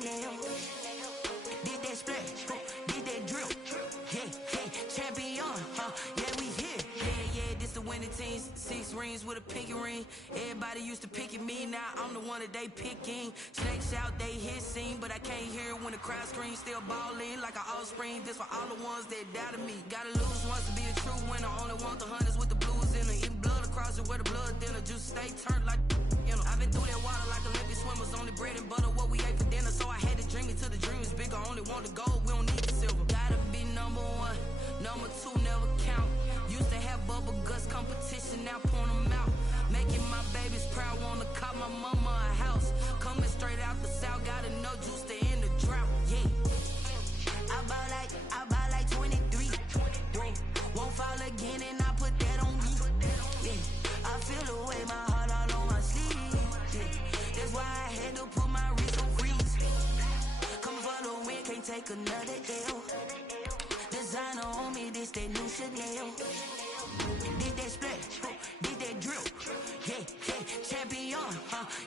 Chanel. Did that splash, did that drill. Yeah, champion, yeah, we here. Yeah, this the winning team. 6 rings with a pinky ring. Everybody used to pick at me, now I'm the one that they picking. Snakes out, they hit scene, but I can't hear it when the crowd screams. Still ballin' like an offspring. This for all the ones that doubted me. Gotta lose once to be a true winner. Only want the hunters with the blues in it. Eating blood across it where the blood thinner. Juice stay turned like, you know. I've been through that water like Olympic swimmers. Only bread and butter, what we ate for dinner. So I had to dream it till the dream is bigger. Only want the gold, we don't need the silver. Gotta be number 1, number 2 never count. Used to have bubble guts competition, now point them out. Making my babies proud, wanna cop my mama a house. Coming straight out the south, gotta know juice to end the drought. Yeah, I buy like 23. Won't fall again and I put that on me. Yeah, I feel the way, my heart all on my sleeve. Yeah, that's why I had to put my wrist on freeze. Coming for the win, can't take another L. Designer on me, this that new Chanel. Did that splash, did that drill. Yeah, champion,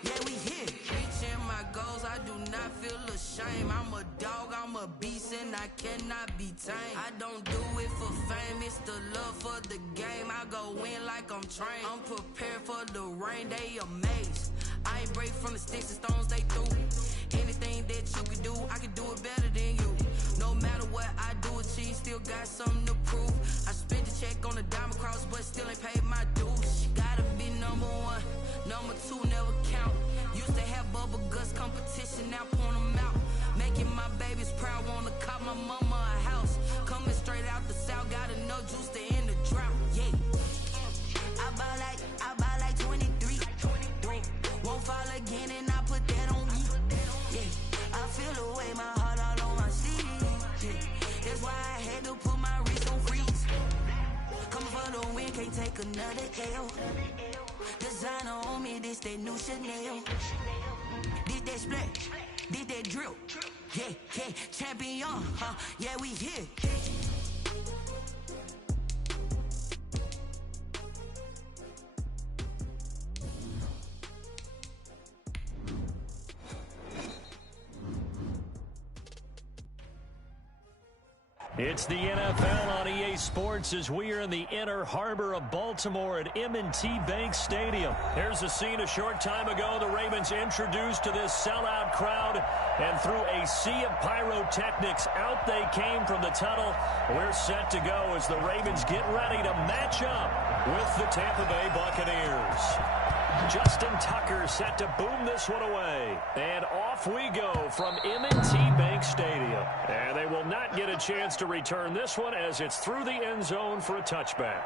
yeah, we here. Reaching my goals, I do not feel ashamed. I'm a dog, I'm a beast, and I cannot be tamed. I don't do it for fame, it's the love for the game. I go in like I'm trained. I'm prepared for the rain, they amazed. I ain't break from the sticks and stones they threw. Anything that you can do, I can do it better than you. No matter what I do, achieve, still got something to prove. I spent the check on the diamond cross, but still ain't paid my dues. Gotta be number 1, number 2 never count. Used to have bubble guts competition, now point them out. Making my babies proud, wanna cop my mama a house. Coming straight out the south, gotta know juice to end the drought. Yeah, I buy like 23. Won't fall again and I put that on me. Yeah, I feel the way, my heart all on my sleeve. Yeah, that's why I had to put my wrist on freeze. Coming for the win, can't take another L. Designer on me, this that new Chanel. Did that splash, did that drill. Yeah, champion, yeah, we here. It's the NFL on EA Sports as we are in the inner harbor of Baltimore at M&T Bank Stadium. Here's the scene a short time ago. The Ravens introduced to this sellout crowd, and through a sea of pyrotechnics, out they came from the tunnel. We're set to go as the Ravens get ready to match up with the Tampa Bay Buccaneers. Justin Tucker set to boom this one away. And off we go from M&T Bank Stadium. And they will not get a chance to return this one as it's through the end zone for a touchback.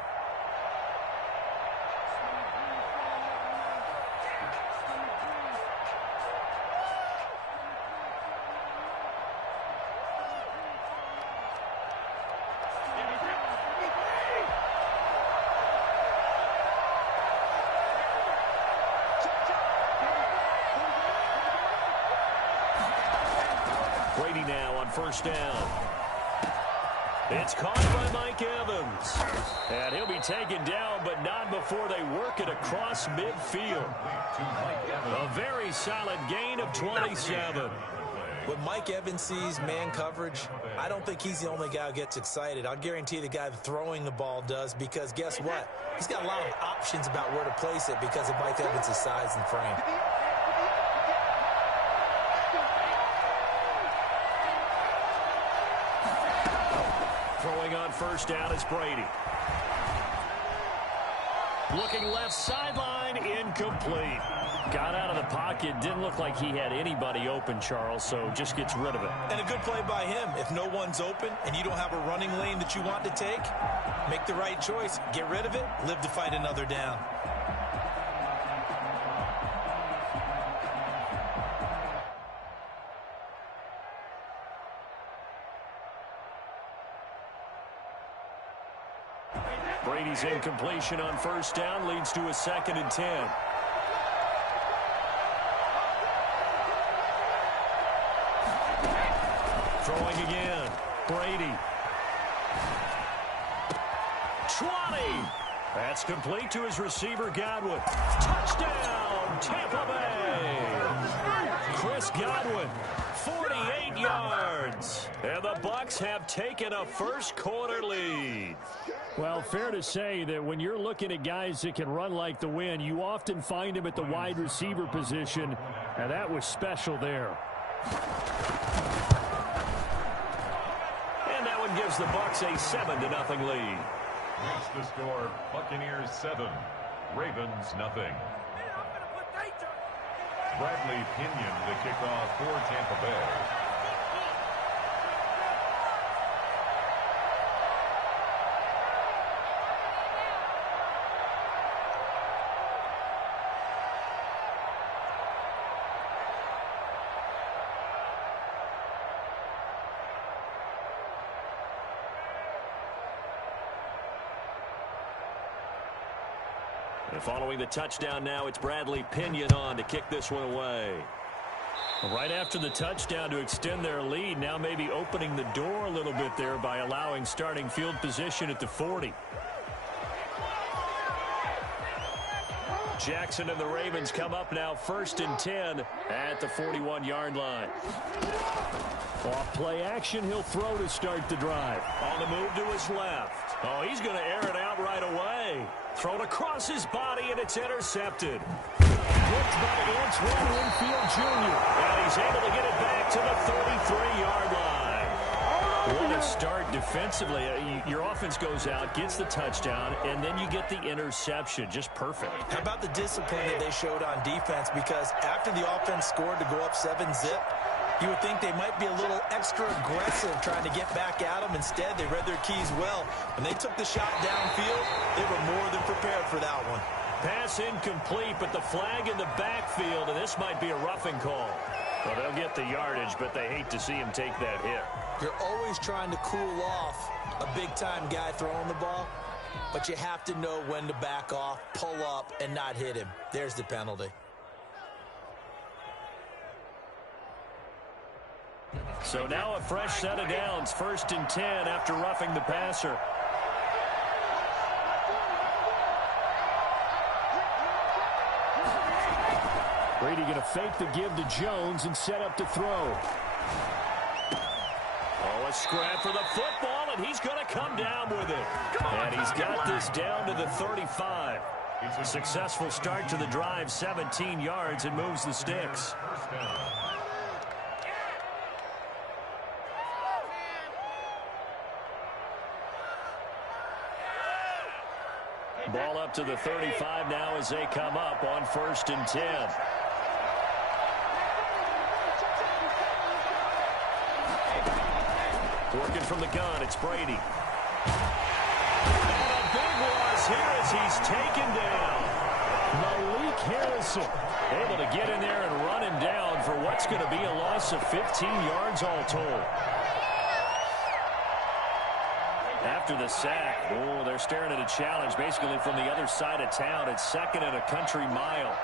First down. It's caught by Mike Evans. And he'll be taken down, but not before they work it across midfield. A very solid gain of 27. When Mike Evans sees man coverage, I don't think he's the only guy who gets excited. I'll guarantee the guy throwing the ball does, because guess what? He's got a lot of options about where to place it because of Mike Evans' size and frame. Throwing on first down, it's Brady. Looking left sideline, incomplete. Got out of the pocket, didn't look like he had anybody open, Charles, so just gets rid of it. And a good play by him. If no one's open and you don't have a running lane that you want to take, make the right choice. Get rid of it, live to fight another down. Brady's incompletion on first down leads to a 2nd and 10. Throwing again. Brady. 20. That's complete to his receiver, Godwin. Touchdown, Tampa Bay. Chris Godwin, 4 yards. And the Bucs have taken a first-quarter lead. Well, fair to say that when you're looking at guys that can run like the wind, you often find them at the wide receiver position, and that was special there. And that one gives the Bucs a 7-0 lead. Here's the score, Buccaneers 7, Ravens 0. Bradley Pinion, the kickoff for Tampa Bay. And following the touchdown now, it's Bradley Pinion on to kick this one away. Right after the touchdown to extend their lead, now maybe opening the door a little bit there by allowing starting field position at the 40. Jackson and the Ravens come up now 1st and 10 at the 41-yard line. Off play action, he'll throw to start the drive. On the move to his left. Oh, he's going to air it out right away. Thrown across his body, and it's intercepted. Blocked by Antoine Winfield Jr. And he's able to get it back to the 33-yard line. What a start defensively. Your offense goes out, gets the touchdown, and then you get the interception. Just perfect. How about the discipline that they showed on defense? Because after the offense scored to go up 7-zip, you would think they might be a little extra aggressive trying to get back at them. Instead, they read their keys well. When they took the shot downfield, they were more than prepared for that one. Pass incomplete, but the flag in the backfield, and this might be a roughing call. Well, they'll get the yardage, but they hate to see him take that hit. You're always trying to cool off a big-time guy throwing the ball, but you have to know when to back off, pull up, and not hit him. There's the penalty. So now a fresh set of downs, 1st and 10 after roughing the passer. Brady going to fake the give to Jones and set up to throw. Oh, a scrap for the football, and he's going to come down with it. And he's got this down to the 35. A successful start to the drive, 17 yards, and moves the sticks. Ball up to the 35 now as they come up on 1st and 10. Working from the gun, it's Brady. And a big loss here as he's taken down. Malik Harrison able to get in there and run him down for what's going to be a loss of 15 yards all told. After the sack, oh, they're staring at a challenge basically from the other side of town. It's 2nd and a country mile.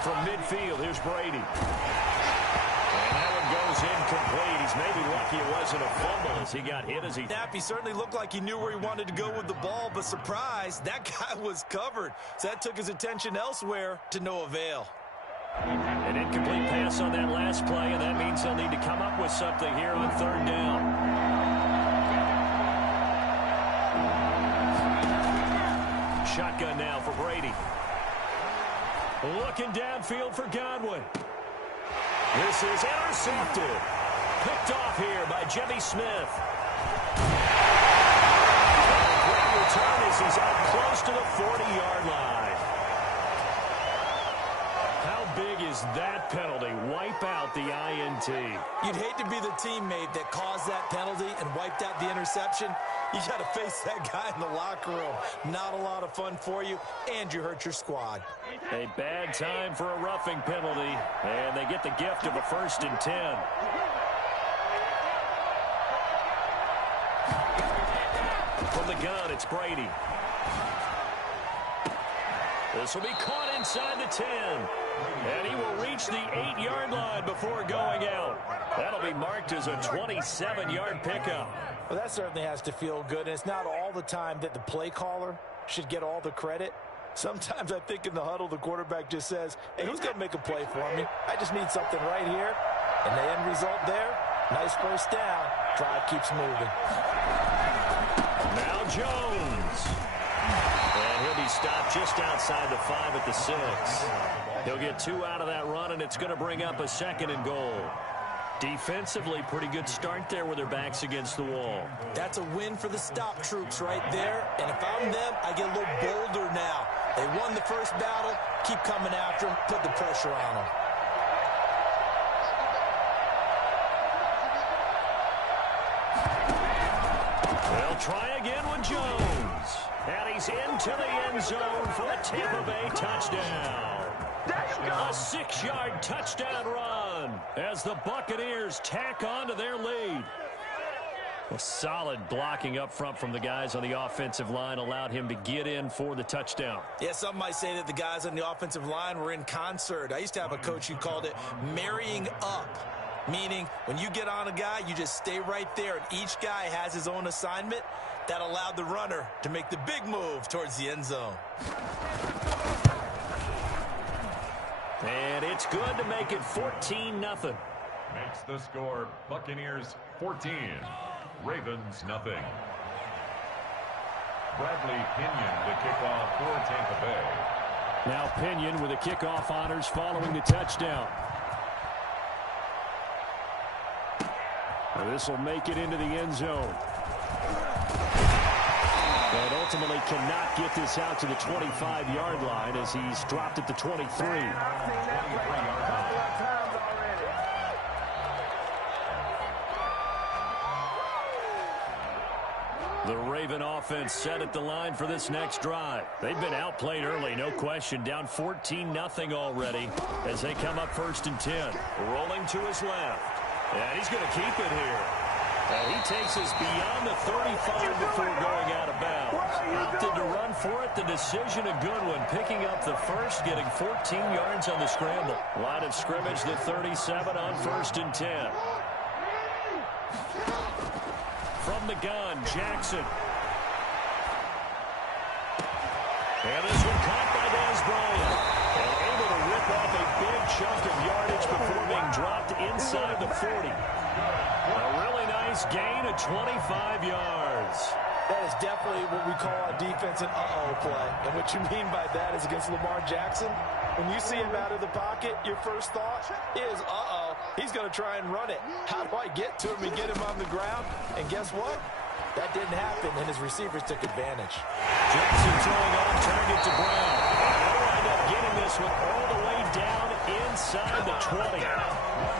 From midfield, here's Brady. And that one goes incomplete. He's maybe lucky it wasn't a fumble as he got hit as he... He certainly looked like he knew where he wanted to go with the ball, but surprise, that guy was covered. So that took his attention elsewhere to no avail. An incomplete pass on that last play, and that means they'll need to come up with something here on 3rd down. Shotgun now for Brady. Looking downfield for Godwin. This is intercepted. Picked off here by Jimmy Smith. Great return as he's up close to the 40-yard line. How big is that penalty? Wipe out the INT. You'd hate to be the teammate that caused that penalty and wiped out the interception. You got to face that guy in the locker room. Not a lot of fun for you, and you hurt your squad. A bad time for a roughing penalty, and they get the gift of a 1st and 10. From the gun, it's Brady. This will be caught inside the 10. And he will reach the 8-yard line before going out. That'll be marked as a 27-yard pickup. Well, that certainly has to feel good. And it's not all the time that the play caller should get all the credit. Sometimes I think in the huddle, the quarterback just says, hey, who's going to make a play for me? I just need something right here. And the end result there, nice first down. Drive keeps moving. Now Jones. And he'll be stopped just outside the 5 at the 6. He'll get 2 out of that run, and it's going to bring up a 2nd and goal. Defensively, pretty good start there with their backs against the wall. That's a win for the stop troops right there. And if I'm them, I get a little bolder now. They won the first battle. Keep coming after them. Put the pressure on them. They'll try again with Jones. And he's into the end zone for a Tampa Bay touchdown. A 6-yard touchdown run as the Buccaneers tack on to their lead. Well, solid blocking up front from the guys on the offensive line allowed him to get in for the touchdown. Yeah, some might say that the guys on the offensive line were in concert. I used to have a coach who called it marrying up, meaning when you get on a guy, you just stay right there, and each guy has his own assignment. That allowed the runner to make the big move towards the end zone. And it's good to make it 14-0. Makes the score Buccaneers 14, Ravens nothing. Bradley Pinion to kick off for Tampa Bay. Now Pinion with the kickoff honors following the touchdown. This will make it into the end zone. But ultimately cannot get this out to the 25-yard line as he's dropped at the 23. The Raven offense set at the line for this next drive. They've been outplayed early, no question. Down 14-0 already as they come up 1st and 10. Rolling to his left. And he's going to keep it here. And he takes us beyond the 35 before going out of bounds. Opted to run for it. The decision a good one. Picking up the first, getting 14 yards on the scramble. Line of scrimmage, the 37 on 1st and 10. From the gun, Jackson. And this one caught by Dez Bryant. And able to rip off a big chunk of yardage before being dropped inside the 40. A really nice gain of 25 yards. That is definitely what we call a defense an uh-oh play. And what you mean by that is against Lamar Jackson, when you see him out of the pocket, your first thought is, uh-oh, he's going to try and run it. How do I get to him and get him on the ground? And guess what? That didn't happen, and his receivers took advantage. Jackson throwing on target to Brown. And they'll wind up getting this one all the way down inside the 20.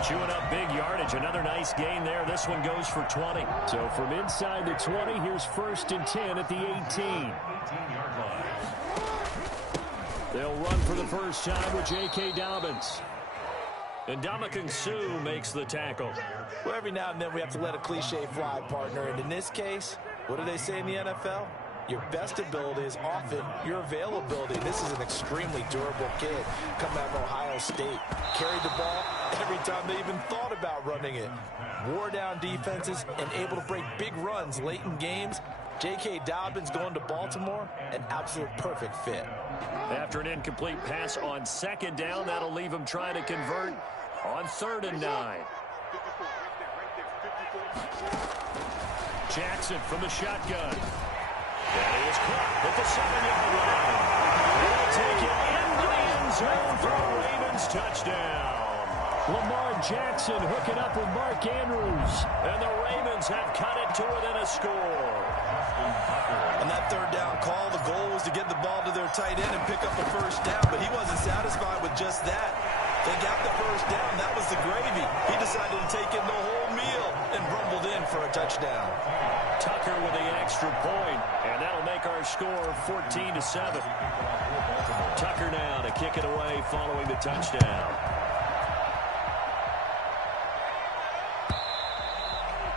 Chewing up big yardage. Another nice gain there. This one goes for 20. So from inside the 20, here's 1st and 10 at the 18. 18-yard line. They'll run for the first time with J.K. Dobbins. And Ndamukong Suh makes the tackle. Well, every now and then we have to let a cliche fly, partner. And in this case, what do they say in the NFL? Your best ability is often your availability. This is an extremely durable kid coming out of Ohio State. Carried the ball every time they even thought about running it. Wore down defenses and able to break big runs late in games. J.K. Dobbins going to Baltimore, an absolute perfect fit. After an incomplete pass on 2nd down, that'll leave him trying to convert on 3rd and 9. Jackson from the shotgun. And he is caught at the 7-yard line. They'll take it into the end zone for a Ravens touchdown. Lamar Jackson hooking up with Mark Andrews. And the Ravens have cut it to within a score. On that 3rd down call, the goal was to get the ball to their tight end and pick up a first down, but he wasn't satisfied with just that. They got the first down. That was the gravy. He decided to take in the whole meal and rumbled in for a touchdown. Tucker with the extra point, and that'll make our score 14-7. Tucker now to kick it away following the touchdown.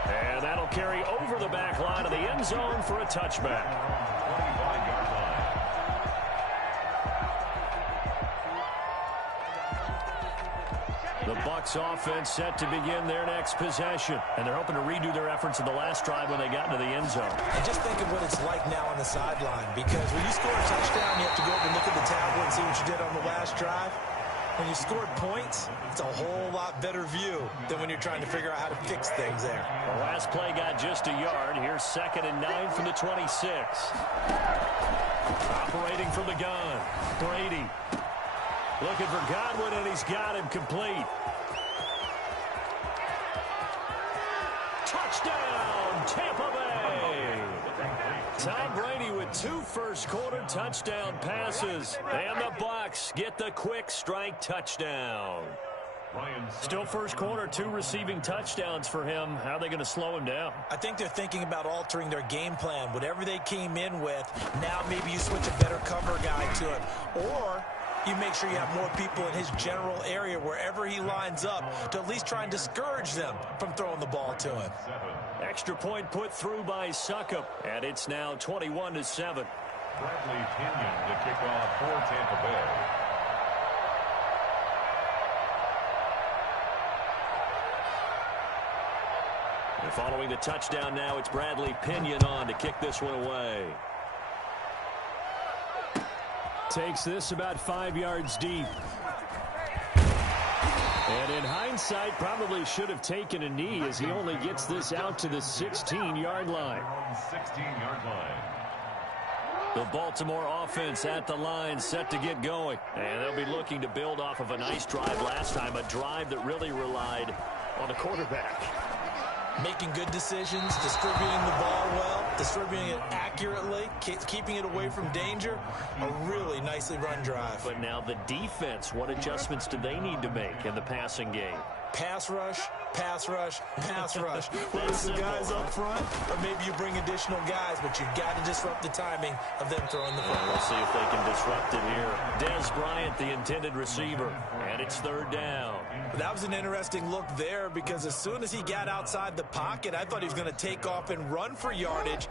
And that'll carry over the back line of the end zone for a touchback. 25-yard line. The Bucs offense set to begin their next possession. And they're hoping to redo their efforts in the last drive when they got into the end zone. And just think of what it's like now on the sideline, because when you score a touchdown, you have to go over and look at the tablet and see what you did on the last drive. When you scored points, it's a whole lot better view than when you're trying to figure out how to fix things there. The last play got just a yard. Here's 2nd and 9 from the 26. Operating from the gun, Brady. Looking for Godwin, and he's got him complete. Touchdown, Tampa Bay! Tom Brady with 2 first-quarter touchdown passes. And the Bucs get the quick strike touchdown. Still first quarter, 2 receiving touchdowns for him. How are they going to slow him down? I think they're thinking about altering their game plan. Whatever they came in with, now maybe you switch a better cover guy to it. Or you make sure you have more people in his general area wherever he lines up to at least try and discourage them from throwing the ball to him. Extra point put through by Succop, and it's now 21-7. Bradley Pinion to kick off for Tampa Bay. And following the touchdown now, it's Bradley Pinion on to kick this one away. Takes this about 5 yards deep. And in hindsight, probably should have taken a knee as he only gets this out to the 16-yard line. 16-yard line. The Baltimore offense at the line, set to get going. And they'll be looking to build off of a nice drive last time, a drive that really relied on the quarterback. Making good decisions, distributing the ball well, distributing it accurately, keeping it away from danger. A really nicely run drive. But now the defense, what adjustments do they need to make in the passing game? Pass rush, pass rush, pass rush. Whether it's the guys up front, or maybe you bring additional guys, but you've got to disrupt the timing of them throwing the ball. We'll see if they can disrupt it here. Dez Bryant, the intended receiver, and it's 3rd down. That was an interesting look there, because as soon as he got outside the pocket, I thought he was going to take off and run for yardage.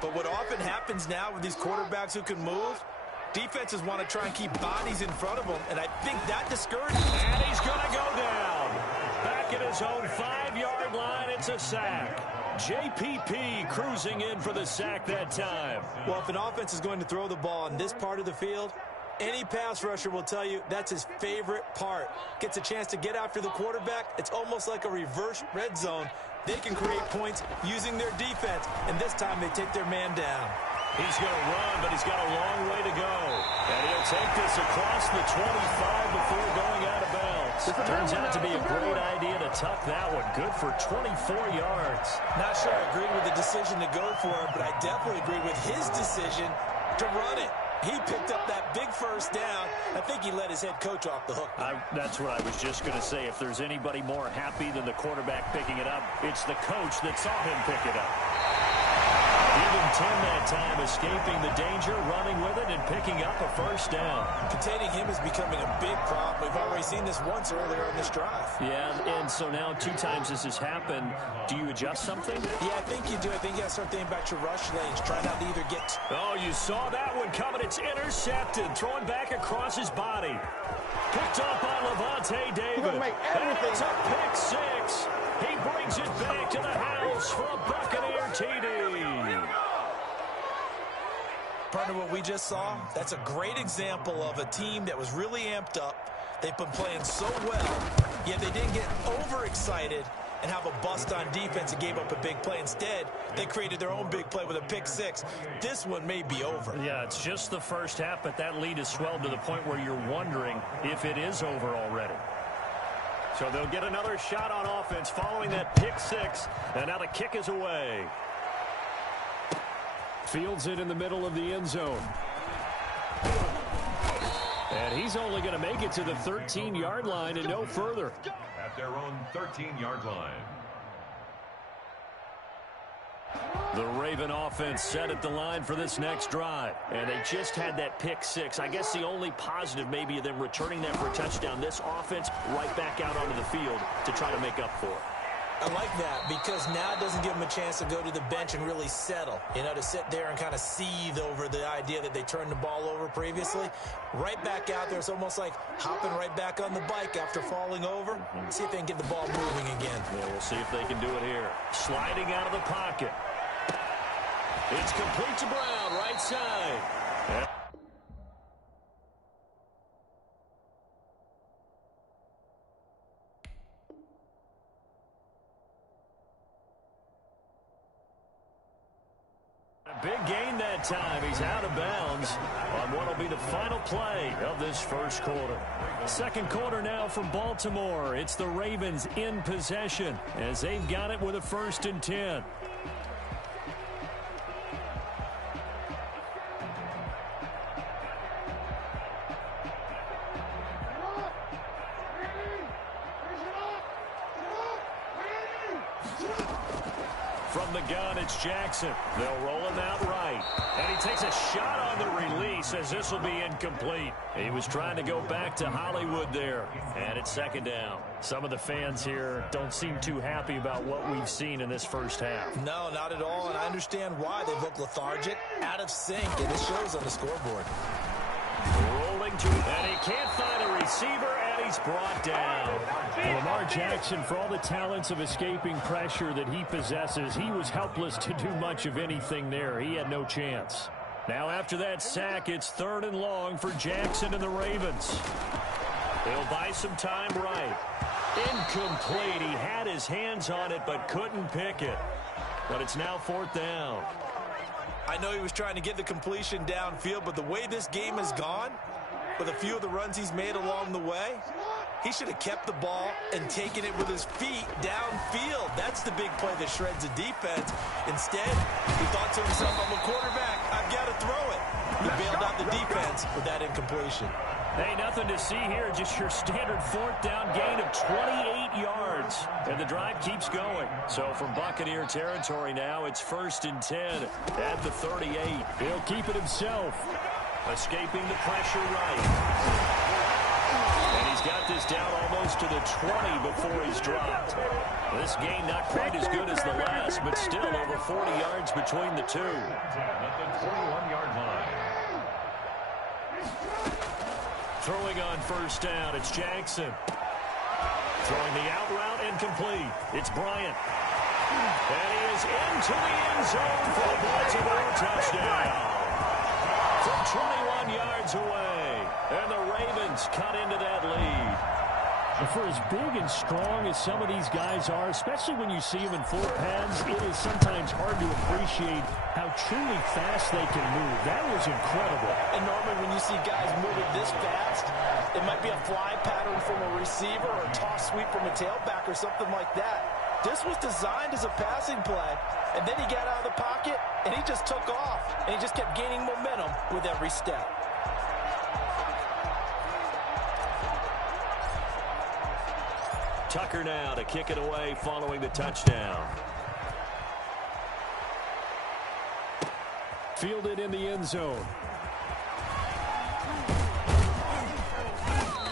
But what often happens now with these quarterbacks who can move, defenses want to try and keep bodies in front of them, and I think that discourages them. And he's going to go down. Back at his own 5-yard line, it's a sack. JPP cruising in for the sack that time. Well, if an offense is going to throw the ball in this part of the field, any pass rusher will tell you that's his favorite part. Gets a chance to get after the quarterback. It's almost like a reverse red zone. They can create points using their defense, and this time they take their man down. He's going to run, but he's got a long way to go. And he'll take this across the 25 before going out of bounds. Turns out to be a great idea to tuck that one. Good for 24 yards. Not sure I agree with the decision to go for it, but I definitely agree with his decision to run it. He picked up that big first down. I think he let his head coach off the hook. That's what I was just going to say. If there's anybody more happy than the quarterback picking it up, it's the coach that saw him pick it up. Even 10 that time, escaping the danger, running with it, and picking up a first down. Containing him is becoming a big problem. We've already seen this once earlier on this drive. Yeah, and so now 2 times this has happened. Do you adjust something? Yeah, I think you do. I think you got to start thinking about your rush lanes. Try not to either get... Oh, you saw that one coming. It's intercepted. Throwing back across his body. Picked up by Levante David. And it's a pick 6. He brings it back to the house for a Buccaneer TD. Partner, what we just saw, that's a great example of a team that was really amped up. They've been playing so well, yet they didn't get overexcited and have a bust on defense and gave up a big play. Instead, they created their own big play with a pick 6. This one may be over. Yeah, it's just the first half, but that lead has swelled to the point where you're wondering if it is over already. So they'll get another shot on offense following that pick 6, and now the kick is away. Fields it in the middle of the end zone. And he's only going to make it to the 13-yard line and no further. At their own 13-yard line. The Raven offense set at the line for this next drive. And they just had that pick 6. I guess the only positive maybe of them returning that for a touchdown. This offense right back out onto the field to try to make up for it. I like that because now it doesn't give him a chance to go to the bench and really settle. You know, to sit there and kind of seethe over the idea that they turned the ball over previously. Right back out there. It's almost like hopping right back on the bike after falling over. See if they can get the ball moving again. Yeah, we'll see if they can do it here. Sliding out of the pocket. It's complete to Brown, right side. A big gain that time. He's out of bounds on what will be the final play of this first quarter. Second quarter now from Baltimore. It's the Ravens in possession as they've got it with a 1st and 10. From the gun, it's Jackson. They'll roll him out right. And he takes a shot on the release as this will be incomplete. He was trying to go back to Hollywood there. And it's 2nd down. Some of the fans here don't seem too happy about what we've seen in this first half. No, not at all. And I understand why. They look lethargic, out of sync, and it shows on the scoreboard. Rolling to, and he can't find a receiver, and he's brought down. Lamar Jackson, for all the talents of escaping pressure that he possesses, he was helpless to do much of anything there. He had no chance. Now after that sack, it's 3rd and long for Jackson and the Ravens. They'll buy some time right. Incomplete. He had his hands on it but couldn't pick it. But it's now 4th down. I know he was trying to get the completion downfield, but the way this game has gone, with a few of the runs he's made along the way, he should have kept the ball and taken it with his feet downfield. That's the big play that shreds the defense. Instead, he thought to himself, I'm a quarterback, I've got to throw it. He bailed out the defense with that incompletion. Hey, nothing to see here. Just your standard 4th down gain of 28 yards. And the drive keeps going. So from Buccaneer territory now, it's 1st and 10 at the 38. He'll keep it himself. Escaping the pressure right. And he's got this down almost to the 20 before he's dropped. This gain not quite as good as the last, but still over 40 yards between the two. At the 21-yard line. Throwing on 1st down, it's Jackson. Throwing the out route incomplete. It's Bryant. And he is into the end zone for a Baltimore touchdown. From 21 yards away. And the Ravens cut into that lead. For as big and strong as some of these guys are, especially when you see them in full pads, it is sometimes hard to appreciate how truly fast they can move. That was incredible. And normally when you see guys moving this fast, it might be a fly pattern from a receiver or a toss sweep from a tailback or something like that. This was designed as a passing play, and then he got out of the pocket, and he just took off, and he just kept gaining momentum with every step. Tucker now to kick it away following the touchdown. Fielded in the end zone.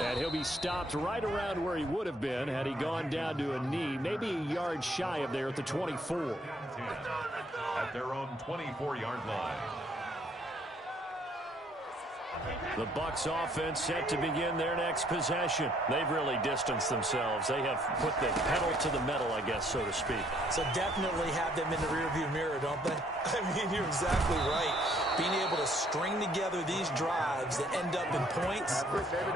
And he'll be stopped right around where he would have been had he gone down to a knee, maybe a yard shy of there at the 24. At their own 24-yard line. The Bucs offense set to begin their next possession. They've really distanced themselves. They have put the pedal to the metal, I guess, so to speak. So definitely have them in the rearview mirror, don't they? I mean, you're exactly right. Being able to string together these drives that end up in points,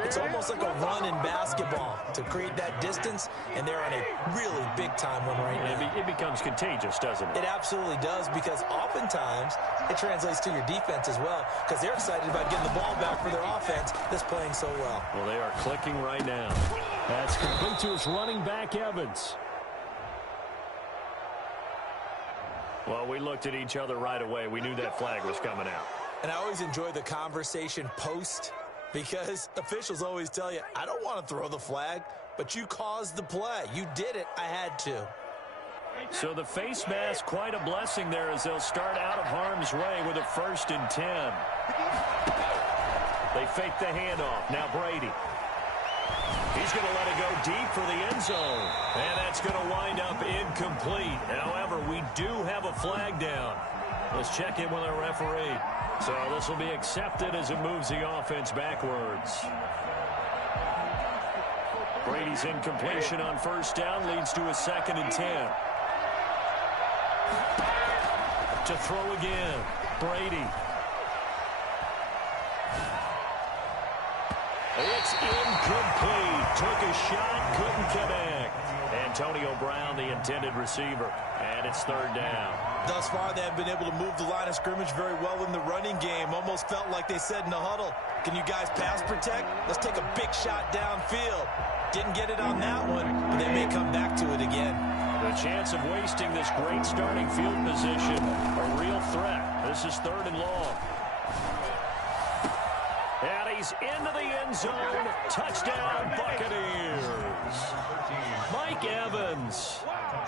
it's almost like a run in basketball to create that distance, and they're on a really big-time one right now. It becomes contagious, doesn't it? It absolutely does, because oftentimes it translates to your defense as well, because they're excited about getting the ball back for their offense that's playing so well. Well, they are clicking right now. That's complete to his running back, Evans. Well, we looked at each other right away. We knew that flag was coming out. And I always enjoy the conversation post, because officials always tell you, I don't want to throw the flag, but you caused the play. You did it. I had to. So the face mask, quite a blessing there as they'll start out of harm's way with a 1st and 10. They fake the handoff. Now Brady. He's going to let it go deep for the end zone. And that's going to wind up incomplete. However, we do have a flag down. Let's check in with our referee. So this will be accepted as it moves the offense backwards. Brady's incompletion on first down leads to a 2nd and 10. To throw again, Brady. It's incomplete. Took a shot, couldn't connect. Antonio Brown, the intended receiver. And it's 3rd down. Thus far, they have been able to move the line of scrimmage very well in the running game. Almost felt like they said in the huddle, can you guys pass protect? Let's take a big shot downfield. Didn't get it on that one, but they may come back to it again. The chance of wasting this great starting field position, a real threat. This is 3rd and long. And he's into the end zone. Touchdown, Buccaneers. Mike Evans,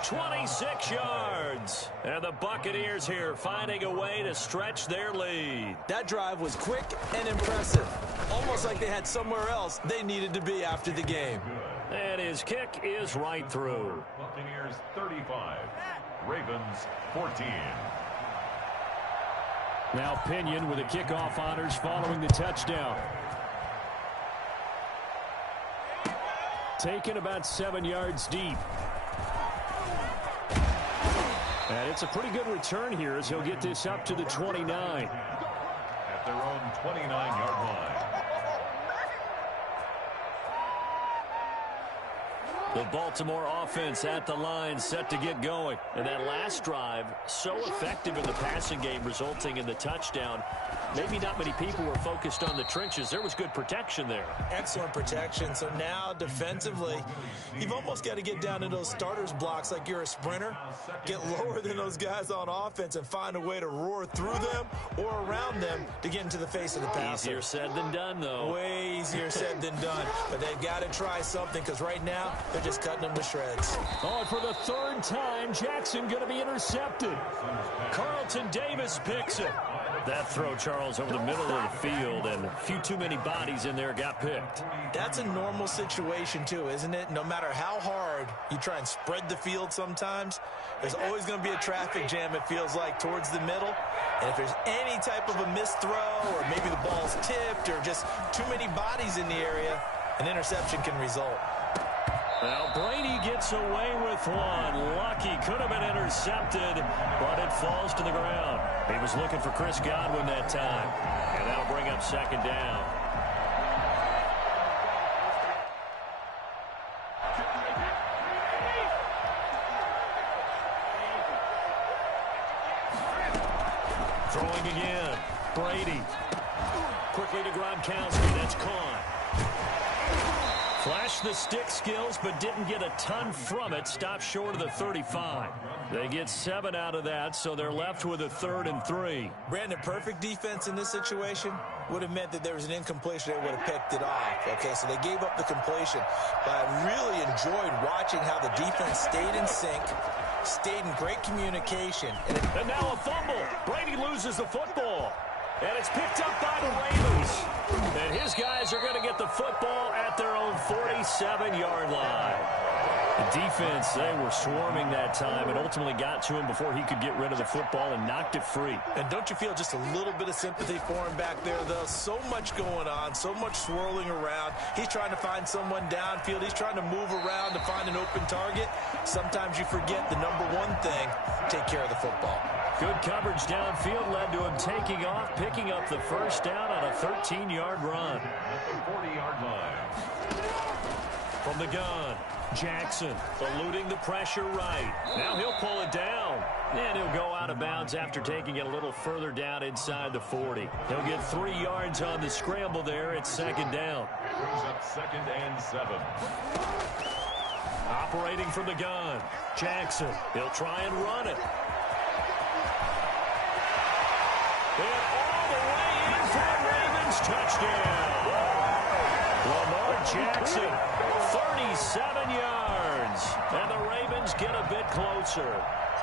26 yards. And the Buccaneers here finding a way to stretch their lead. That drive was quick and impressive. Almost like they had somewhere else they needed to be after the game. And his kick is right through. Buccaneers 35, Ravens 14. Now Pinion with the kickoff honors following the touchdown. Taken about 7 yards deep. And it's a pretty good return here as he'll get this up to the 29. At their own 29-yard line. The Baltimore offense at the line, set to get going. And that last drive, so effective in the passing game, resulting in the touchdown. Maybe not many people were focused on the trenches. There was good protection there. Excellent protection. So now, defensively, you've almost got to get down to those starters blocks like you're a sprinter. Get lower than those guys on offense and find a way to roar through them or around them to get into the face of the passer. Easier said than done, though. Way easier said than done. But they've got to try something because right now, they're just cutting them to shreds. Oh, and for the 3rd time, Jackson going to be intercepted. Carlton Davis picks it. That throw, Charles, over the middle of the field, and a few too many bodies in there got picked. That's a normal situation, too, isn't it? No matter how hard you try and spread the field sometimes, there's always going to be a traffic jam, it feels like, towards the middle. And if there's any type of a missed throw or maybe the ball's tipped or just too many bodies in the area, an interception can result. Well, Brady gets away with one. Lucky, could have been intercepted, but it falls to the ground. He was looking for Chris Godwin that time, and that'll bring up 2nd down. Throwing again, Brady. Quickly to Gronkowski, that's caught. Flashed the stick skills, but didn't get a ton from it. Stopped short of the 35. They get 7 out of that, so they're left with a 3rd and 3. Brandon, perfect defense in this situation would have meant that there was an incompletion. They would have picked it off. Okay, so they gave up the completion. But I really enjoyed watching how the defense stayed in sync, stayed in great communication. And now a fumble. Brady loses the football. And it's picked up by the Ravens. And his guys are going to get the football at their own 47-yard line. The defense, they were swarming that time and ultimately got to him before he could get rid of the football and knocked it free. And don't you feel just a little bit of sympathy for him back there, though? So much going on, so much swirling around. He's trying to find someone downfield. He's trying to move around to find an open target. Sometimes you forget the number one thing, take care of the football. Good coverage downfield led to him taking off, picking up the 1st down on a 13-yard run. At the 40-yard line. From the gun, Jackson eluding the pressure right. Now he'll pull it down. And he'll go out of bounds after taking it a little further down inside the 40. He'll get 3 yards on the scramble there. It's 2nd down. Brings up 2nd and 7. Operating from the gun, Jackson. He'll try and run it. And all the way in for a Ravens touchdown. Lamar Jackson, 37 yards. And the Ravens get a bit closer.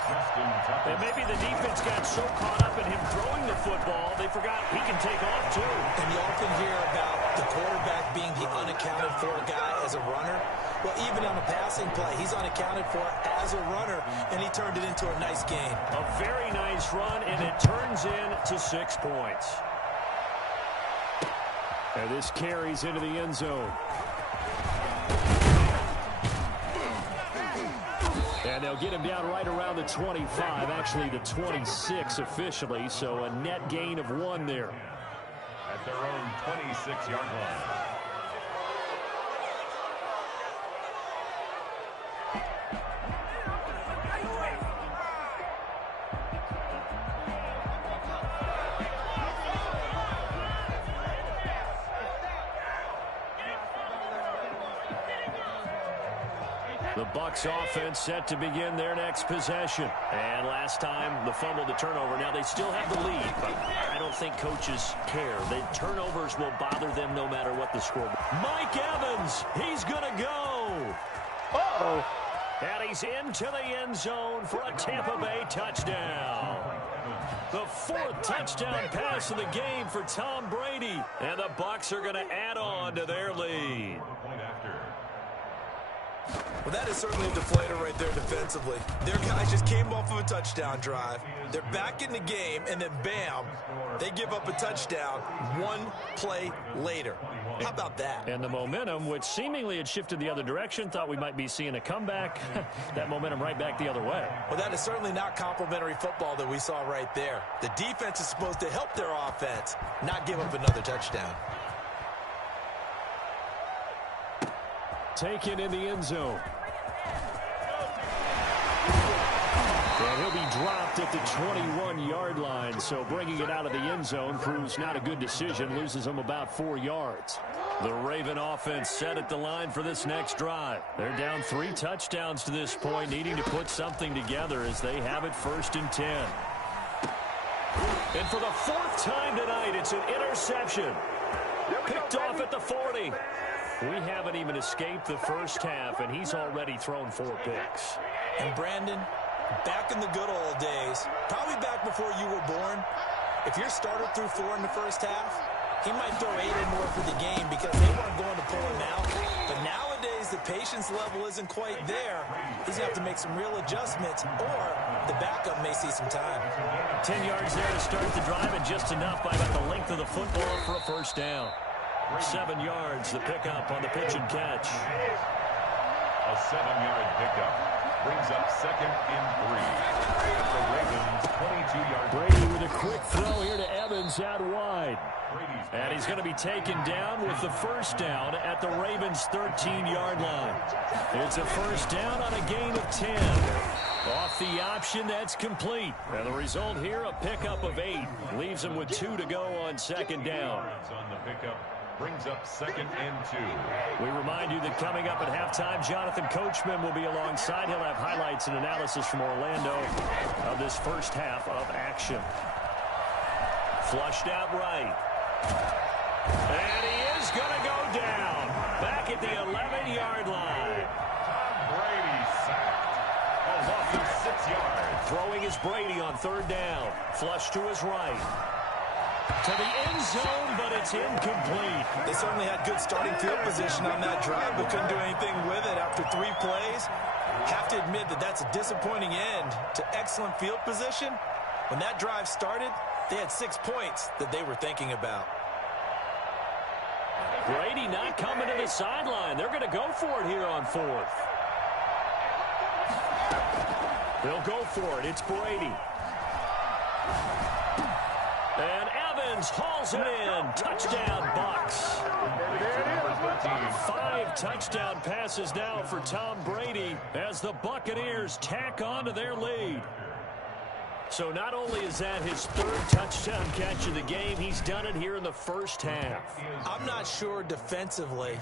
And maybe the defense got so caught up in him throwing the football, they forgot he can take off too. And you often hear about the quarterback being the unaccounted for guy as a runner. Well, even on a passing play, he's unaccounted for as a runner, and he turned it into a nice gain. A very nice run, and it turns into 6 points. And this carries into the end zone. And they'll get him down right around the 25, actually the 26 officially, so a net gain of 1 there. At their own 26-yard line. The Bucs offense set to begin their next possession. And last time, the fumble, the turnover. Now they still have the lead, but I don't think coaches care. The turnovers will bother them no matter what the score. Mike Evans, he's going to go. Uh-oh. And he's into the end zone for a Tampa Bay touchdown. The 4th touchdown pass of the game for Tom Brady. And the Bucs are going to add on to their lead. Well, that is certainly a deflator right there defensively. Their guys just came off of a touchdown drive. They're back in the game, and then bam, they give up a touchdown 1 play later. How about that? And the momentum, which seemingly had shifted the other direction, thought we might be seeing a comeback. That momentum right back the other way. Well, that is certainly not complimentary football that we saw right there. The defense is supposed to help their offense, not give up another touchdown. Taken in the end zone. And he'll be dropped at the 21-yard line, so bringing it out of the end zone proves not a good decision, loses him about 4 yards. The Raven offense set at the line for this next drive. They're down 3 touchdowns to this point, needing to put something together as they have it 1st and 10. And for the 4th time tonight, it's an interception. Picked off at the 40. We haven't even escaped the first half, and he's already thrown 4 picks. And Brandon, back in the good old days, probably back before you were born, if your starter threw 4 in the first half, he might throw 8 or more for the game because they weren't going to pull him out. But nowadays, the patience level isn't quite there. He's going to have to make some real adjustments, or the backup may see some time. 10 yards there to start the drive, and just enough by about the length of the football for a first down. 7 yards, the pickup on the pitch and catch. A 7-yard pickup brings up 2nd and 3. At the Ravens' 22-yard. Brady with a quick throw here to Evans out wide. And he's going to be taken down with the first down at the Ravens' 13-yard line. It's a first down on a gain of 10. Off the option, that's complete. And the result here, a pickup of 8. Leaves him with 2 to go on 2nd down. On the pickup. Brings up 2nd and 2. We remind you that coming up at halftime, Jonathan Coachman will be alongside. He'll have highlights and analysis from Orlando of this first half of action. Flushed out right. And he is going to go down. Back at the 11-yard line. Brady sacked. A loss of 6 yards. Throwing is Brady on 3rd down. Flush to his right. To the end zone, but it's incomplete. They certainly had good starting field position on that drive, but couldn't do anything with it after 3 plays. Have to admit that that's a disappointing end to excellent field position. When that drive started, they had 6 points that they were thinking about. Brady not coming to the sideline. They're going to go for it here on 4th. They'll go for it. It's Brady. And Evans hauls it in. Touchdown, Bucs. 5 touchdown passes now for Tom Brady as the Buccaneers tack on to their lead. So not only is that his 3rd touchdown catch of the game, he's done it here in the first half. I'm not sure defensively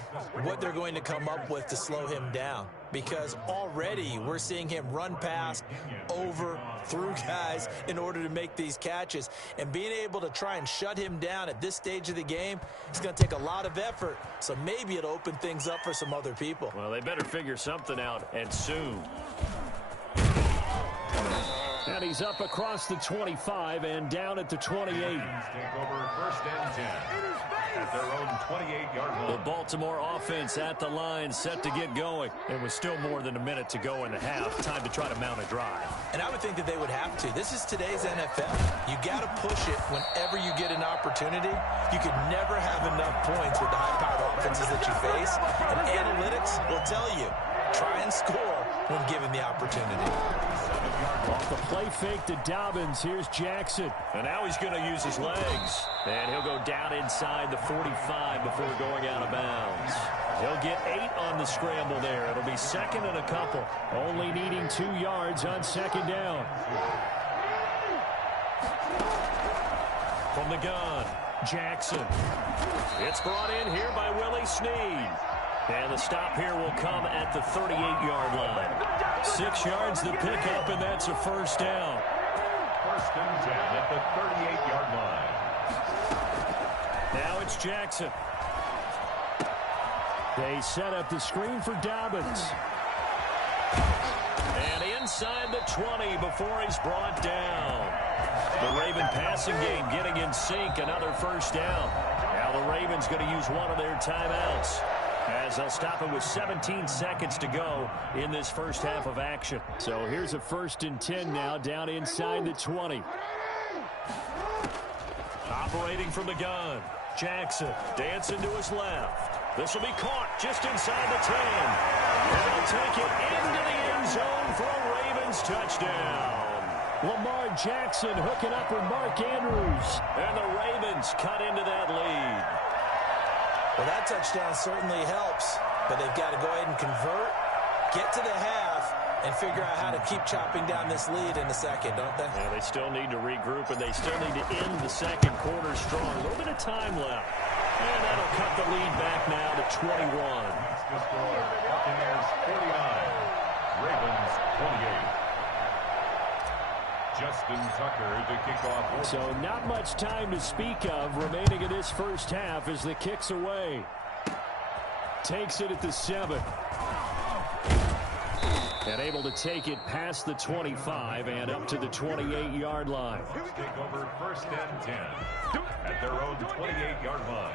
what they're going to come up with to slow him down, because already we're seeing him run past, over, through guys in order to make these catches. And being able to try and shut him down at this stage of the game, it's going to take a lot of effort. So maybe it'll open things up for some other people. Well, they better figure something out, and soon. And he's up across the 25 and down at the 28. Take over first and 10 at their own 28-yard line. The Baltimore offense at the line, set to get going. It was still more than a minute to go in the half. Time to try to mount a drive. And I would think that they would have to. This is today's NFL. You got to push it whenever you get an opportunity. You could never have enough points with the high-powered offenses that you face. And analytics will tell you, try and score when given the opportunity. Off the play fake to Dobbins. Here's Jackson. And now he's going to use his legs. And he'll go down inside the 45 before going out of bounds. He'll get 8 on the scramble there. It'll be second and a couple. Only needing 2 yards on second down. From the gun, Jackson. It's brought in here by Willie Snead. And the stop here will come at the 38-yard line. 6 yards the pickup, and that's a first down. First and 10 at the 38-yard line. Now it's Jackson. They set up the screen for Dobbins. And inside the 20 before he's brought down. The Raven passing game getting in sync, another first down. Now the Ravens going to use one of their timeouts, as they'll stop it with 17 seconds to go in this first half of action. So here's a first and 10 now, down inside the 20. Operating from the gun, Jackson dancing to his left. This will be caught just inside the 10. And they'll take it into the end zone for a Ravens touchdown. Lamar Jackson hooking up with Mark Andrews. And the Ravens cut into that lead. Well, that touchdown certainly helps, but they've got to go ahead and convert, get to the half, and figure out how to keep chopping down this lead in the second, don't they? Yeah, they still need to regroup, and they still need to end the second quarter strong. A little bit of time left. And that'll cut the lead back now to 21. The score, Buccaneers 49, Ravens 28. Justin Tucker to kick off. So not much time to speak of remaining in this first half as the kick's away. Takes it at the 7. And able to take it past the 25 and up to the 28-yard line. Take over first and 10 at their own 28-yard line.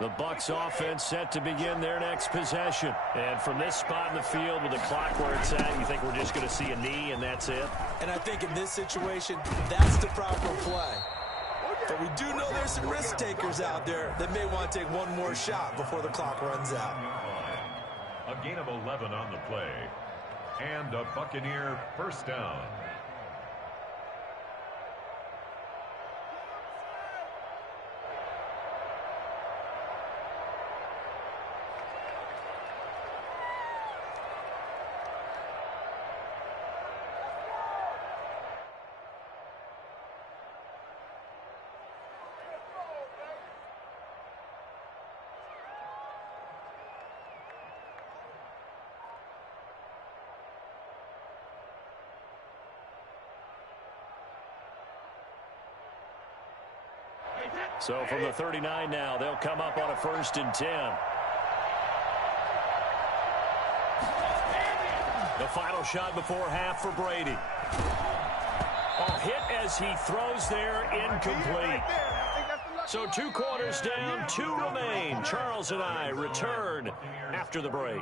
The Bucs offense set to begin their next possession. And from this spot in the field with the clock where it's at, you think we're just going to see a knee and that's it? And I think in this situation, that's the proper play. But we do know there's some risk takers out there that may want to take one more shot before the clock runs out. A gain of 11 on the play. And a Buccaneer first down. So from the 39 now, they'll come up on a first and 10. The final shot before half for Brady. A hit as he throws there, incomplete. So 2 quarters down, 2 remain. Charles and I return after the break.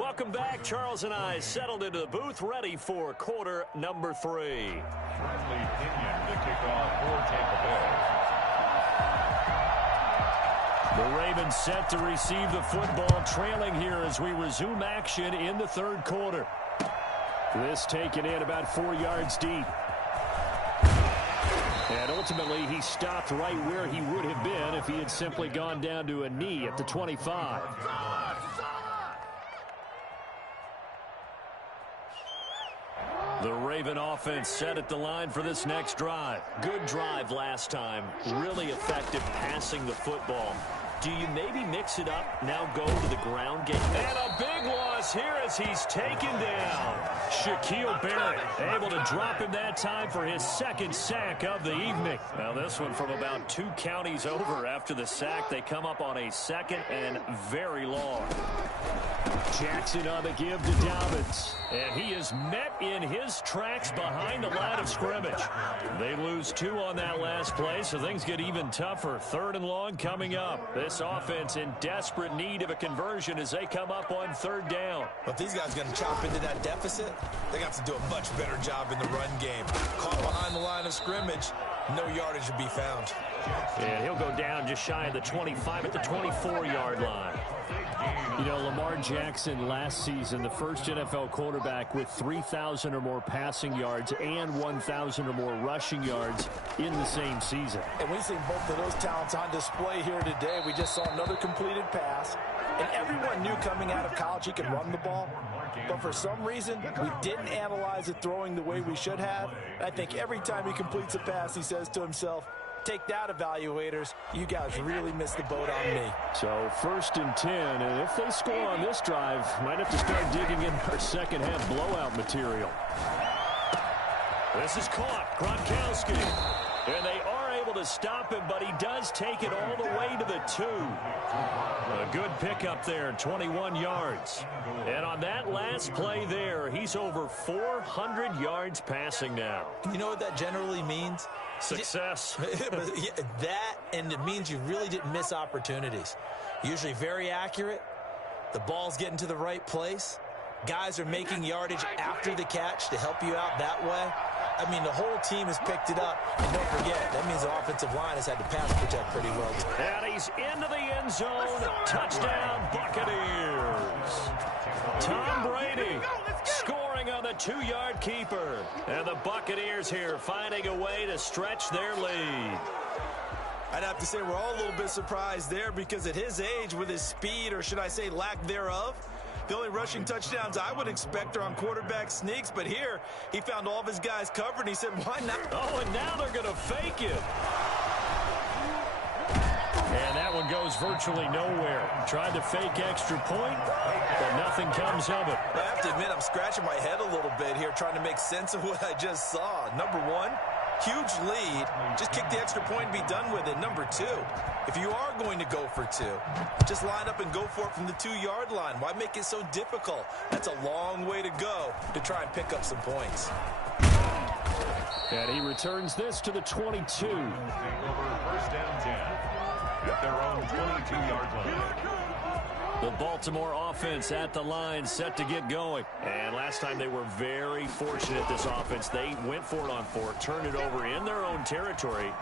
Welcome back. Charles and I settled into the booth, ready for quarter number 3. Friendly Pinion to kick off for Tampa Bay. The Ravens set to receive the football, trailing here as we resume action in the third quarter. This taken in about 4 yards deep. And ultimately, he stopped right where he would have been if he had simply gone down to a knee at the 25. The Raven offense set at the line for this next drive. Good drive last time. Really effective passing the football. Do you maybe mix it up, now go to the ground game? And a big loss here as he's taken down. Shaquille Barrett able to drop him that time for his second sack of the evening. Now this one from about 2 counties over after the sack. They come up on a second and very long. Jackson on the give to Dobbins. And he is met in his tracks behind the line of scrimmage. They lose 2 on that last play, so things get even tougher. 3rd and long coming up. This offense in desperate need of a conversion as they come up on 3rd down. But if these guys are going to chop into that deficit, they're going to have to do a much better job in the run game. Caught behind the line of scrimmage, no yardage to be found. And he'll go down just shy of the 25 at the 24-yard line. You know, Lamar Jackson last season, the first NFL quarterback with 3,000 or more passing yards and 1,000 or more rushing yards in the same season. And we've seen both of those talents on display here today. We just saw another completed pass. And everyone knew coming out of college he could run the ball. But for some reason, we didn't analyze it throwing the way we should have. I think every time he completes a pass, he says to himself, take that, evaluators. You guys really missed the boat on me. So 1st and 10, and if they score on this drive, might have to start digging in our second half blowout material. This is caught. Gronkowski. And they are able to stop him, but he does take it all the way to the 2. A good pickup there, 21 yards. And on that last play there, he's over 400 yards passing now. You know what that generally means? Success. That, and it means you really didn't miss opportunities. Usually very accurate. The ball's getting to the right place. Guys are making yardage after the catch to help you out that way. I mean, the whole team has picked it up. And don't forget, that means the offensive line has had to pass protect pretty well. And he's into the end zone. Touchdown, Buccaneers. Tom Brady scoring on the 2-yard keeper. And the Buccaneers here finding a way to stretch their lead. I'd have to say we're all a little bit surprised there because at his age, with his speed, or should I say lack thereof, the only rushing touchdowns I would expect are on quarterback sneaks, but here he found all of his guys covered, and he said, why not? Oh, and now they're going to fake it. And that one goes virtually nowhere. Tried to fake extra point, but nothing comes of it. I have to admit, I'm scratching my head a little bit here trying to make sense of what I just saw. Number one, huge lead. Just kick the extra point and be done with it. Number two, if you are going to go for 2, just line up and go for it from the 2-yard line. Why make it so difficult? That's a long way to go to try and pick up some points. And he returns this to the 22. Take over 1st and 10 at their own 22-yard line. The Baltimore offense at the line, set to get going. And last time they were very fortunate, this offense. They went for it on 4, turned it over in their own territory,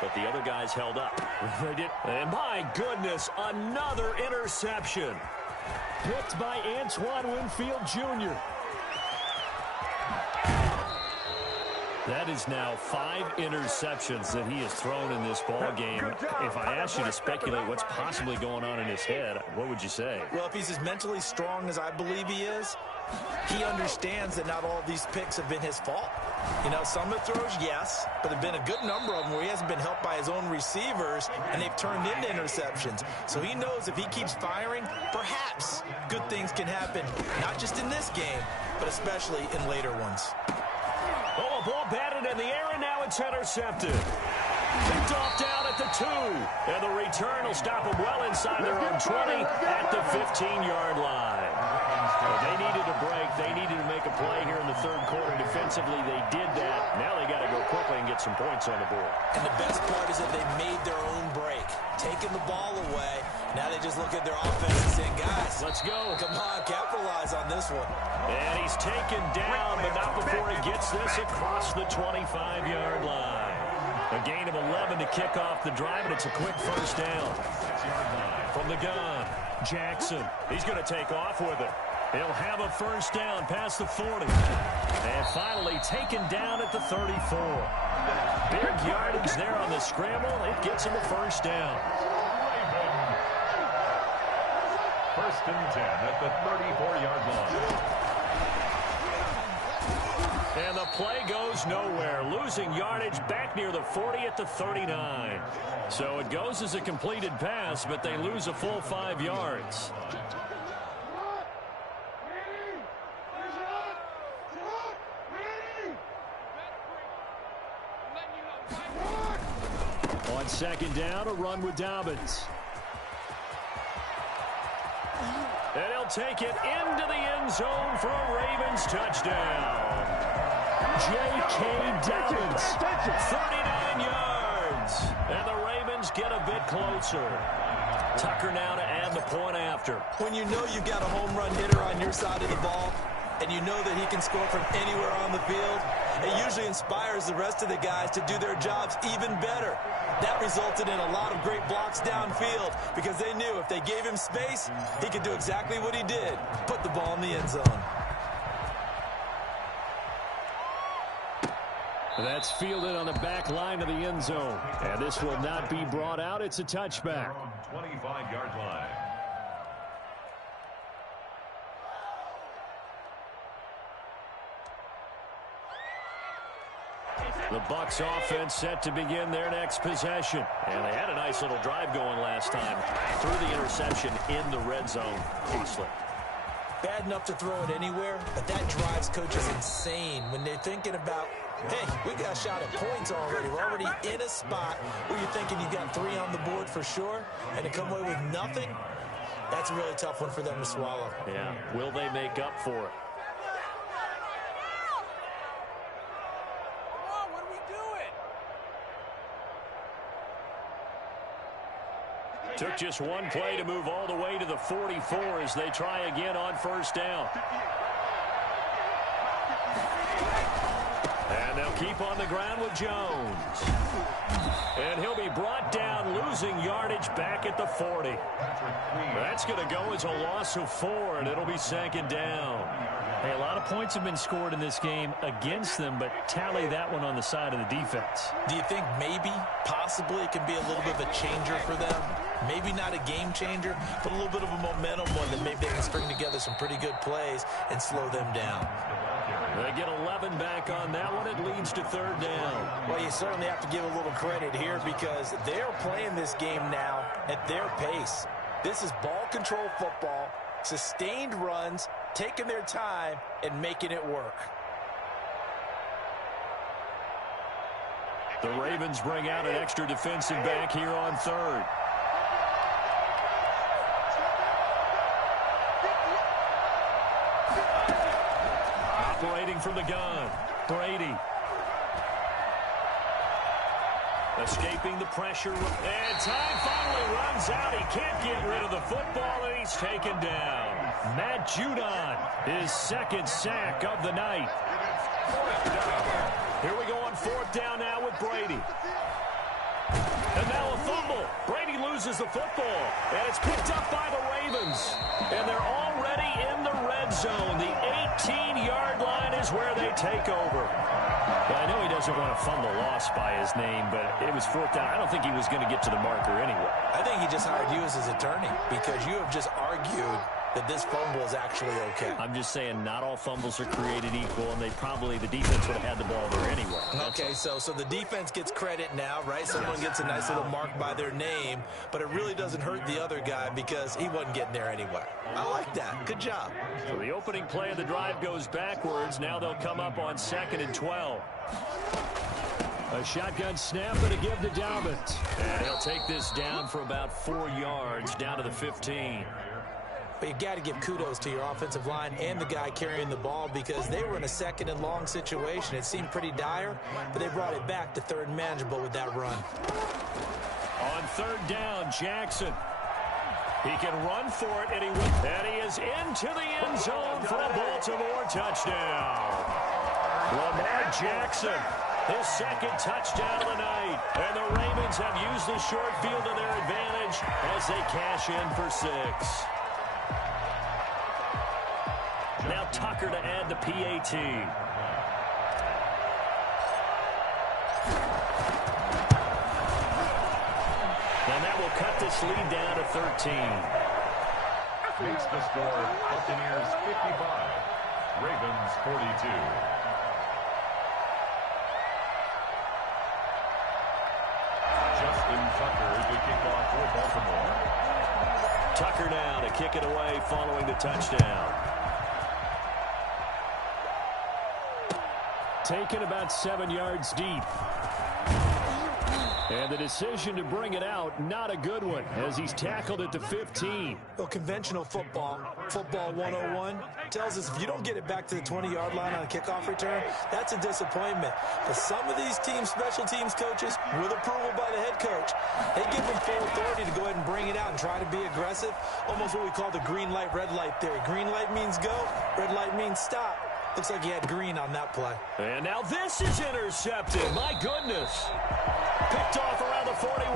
but the other guys held up. They did. And my goodness, another interception. Picked by Antoine Winfield Jr. That is now 5 interceptions that he has thrown in this ball game. If I asked you to speculate what's possibly going on in his head, what would you say? Well, if he's as mentally strong as I believe he is, he understands that not all of these picks have been his fault. You know, some of the throws, yes, but there have been a good number of them where he hasn't been helped by his own receivers, and they've turned into interceptions. So he knows if he keeps firing, perhaps good things can happen, not just in this game, but especially in later ones. Oh, a ball batted in the air, and now it's intercepted. Picked off down at the 2. And the return will stop them well inside their own 20 at the 15-yard line. Well, they needed a break. They needed to make a play here in the 3rd quarter. Defensively, they did that. Now they got to go quickly and get some points on the board. And the best part is that they made their own break, taking the ball away. Now they just look at their offense and say, guys, let's go. Come on, capitalize on this one. And he's taken down, but not before he gets this across the 25-yard line. A gain of 11 to kick off the drive, and it's a quick 1st down. From the gun, Jackson. He's going to take off with it. He'll have a 1st down past the 40. And finally taken down at the 34. Big yardage there on the scramble. It gets him a 1st down. 1st and 10 at the 34-yard line. And the play goes nowhere, losing yardage back near the 40 at the 39. So it goes as a completed pass, but they lose a full 5 yards. On second down, a run with Dobbins. And he'll take it into the end zone for a Ravens touchdown. J.K. Dobbins, 39 yards. And the Ravens get a bit closer. Tucker now to add the point after. When you know you've got a home run hitter on your side of the ball, and you know that he can score from anywhere on the field, it usually inspires the rest of the guys to do their jobs even better. That resulted in a lot of great blocks downfield because they knew if they gave him space, he could do exactly what he did, put the ball in the end zone. That's fielded on the back line of the end zone. And this will not be brought out. It's a touchback. 25-yard line. The Bucs offense set to begin their next possession. And they had a nice little drive going last time. Threw the interception in the red zone. Excellent. Bad enough to throw it anywhere, but that drives coaches insane when they're thinking about, hey, we got a shot at points already. We're already in a spot where you're thinking you got 3 on the board for sure, and to come away with nothing, that's a really tough one for them to swallow. Yeah, will they make up for it? Took just one play to move all the way to the 44 as they try again on first down. And they'll keep on the ground with Jones. And he'll be brought down, losing yardage back at the 40. That's going to go as a loss of 4, and it'll be second down. Hey, a lot of points have been scored in this game against them, but tally that one on the side of the defense. Do you think maybe, possibly, it can be a little bit of a changer for them? Maybe not a game changer, but a little bit of a momentum one that maybe they can string together some pretty good plays and slow them down. They get 11 back on that one. It leads to third down. Well, you certainly have to give a little credit here because they're playing this game now at their pace. This is ball control football, sustained runs, taking their time, and making it work. The Ravens bring out an extra defensive back here on third. Operating from the gun, Brady. Escaping the pressure, and time finally runs out. He can't get rid of the football, and he's taken down. Matt Judon, his second sack of the night. Here we go on fourth down now with Brady. And now a fumble. Brady loses the football, and it's picked up by the Ravens. And they're already in the red zone. The 18-yard line is where they take over. Well, I know he doesn't want a fumble lost by his name, but it was fourth down. I don't think he was going to get to the marker anyway. I think he just hired you as his attorney because you have just argued that this fumble is actually okay. I'm just saying not all fumbles are created equal, and the defense would have had the ball there anyway. Okay, so the defense gets credit now, right? Someone gets a nice little mark by their name, but it really doesn't hurt the other guy because he wasn't getting there anyway. I like that. Good job. So the opening play of the drive goes backwards. Now they'll come up on 2nd and 12. A shotgun snap and a give to Dobbins. And he'll take this down for about 4 yards, down to the 15. But you got to give kudos to your offensive line and the guy carrying the ball because they were in a 2nd and long situation. It seemed pretty dire, but they brought it back to 3rd and manageable with that run. On 3rd down, Jackson. He can run for it, and he is into the end zone for a Baltimore touchdown. Lamar Jackson, his 2nd touchdown of the night. And the Ravens have used the short field to their advantage as they cash in for 6. Now Tucker to add the PAT. And that will cut this lead down to 13. Makes the score Buccaneers 55, Ravens 42. Justin Tucker to kick off for Baltimore. Tucker now to kick it away following the touchdown. Taken about 7 yards deep. And the decision to bring it out, not a good one, as he's tackled at the 15. Well, conventional football 101, tells us if you don't get it back to the 20-yard line on a kickoff return, that's a disappointment. But some of these special teams coaches, with approval by the head coach, they give them full authority to go ahead and bring it out and try to be aggressive, almost what we call the green light, red light theory. Green light means go, red light means stop. Looks like he had green on that play. And now this is intercepted. My goodness. Picked off around the 41.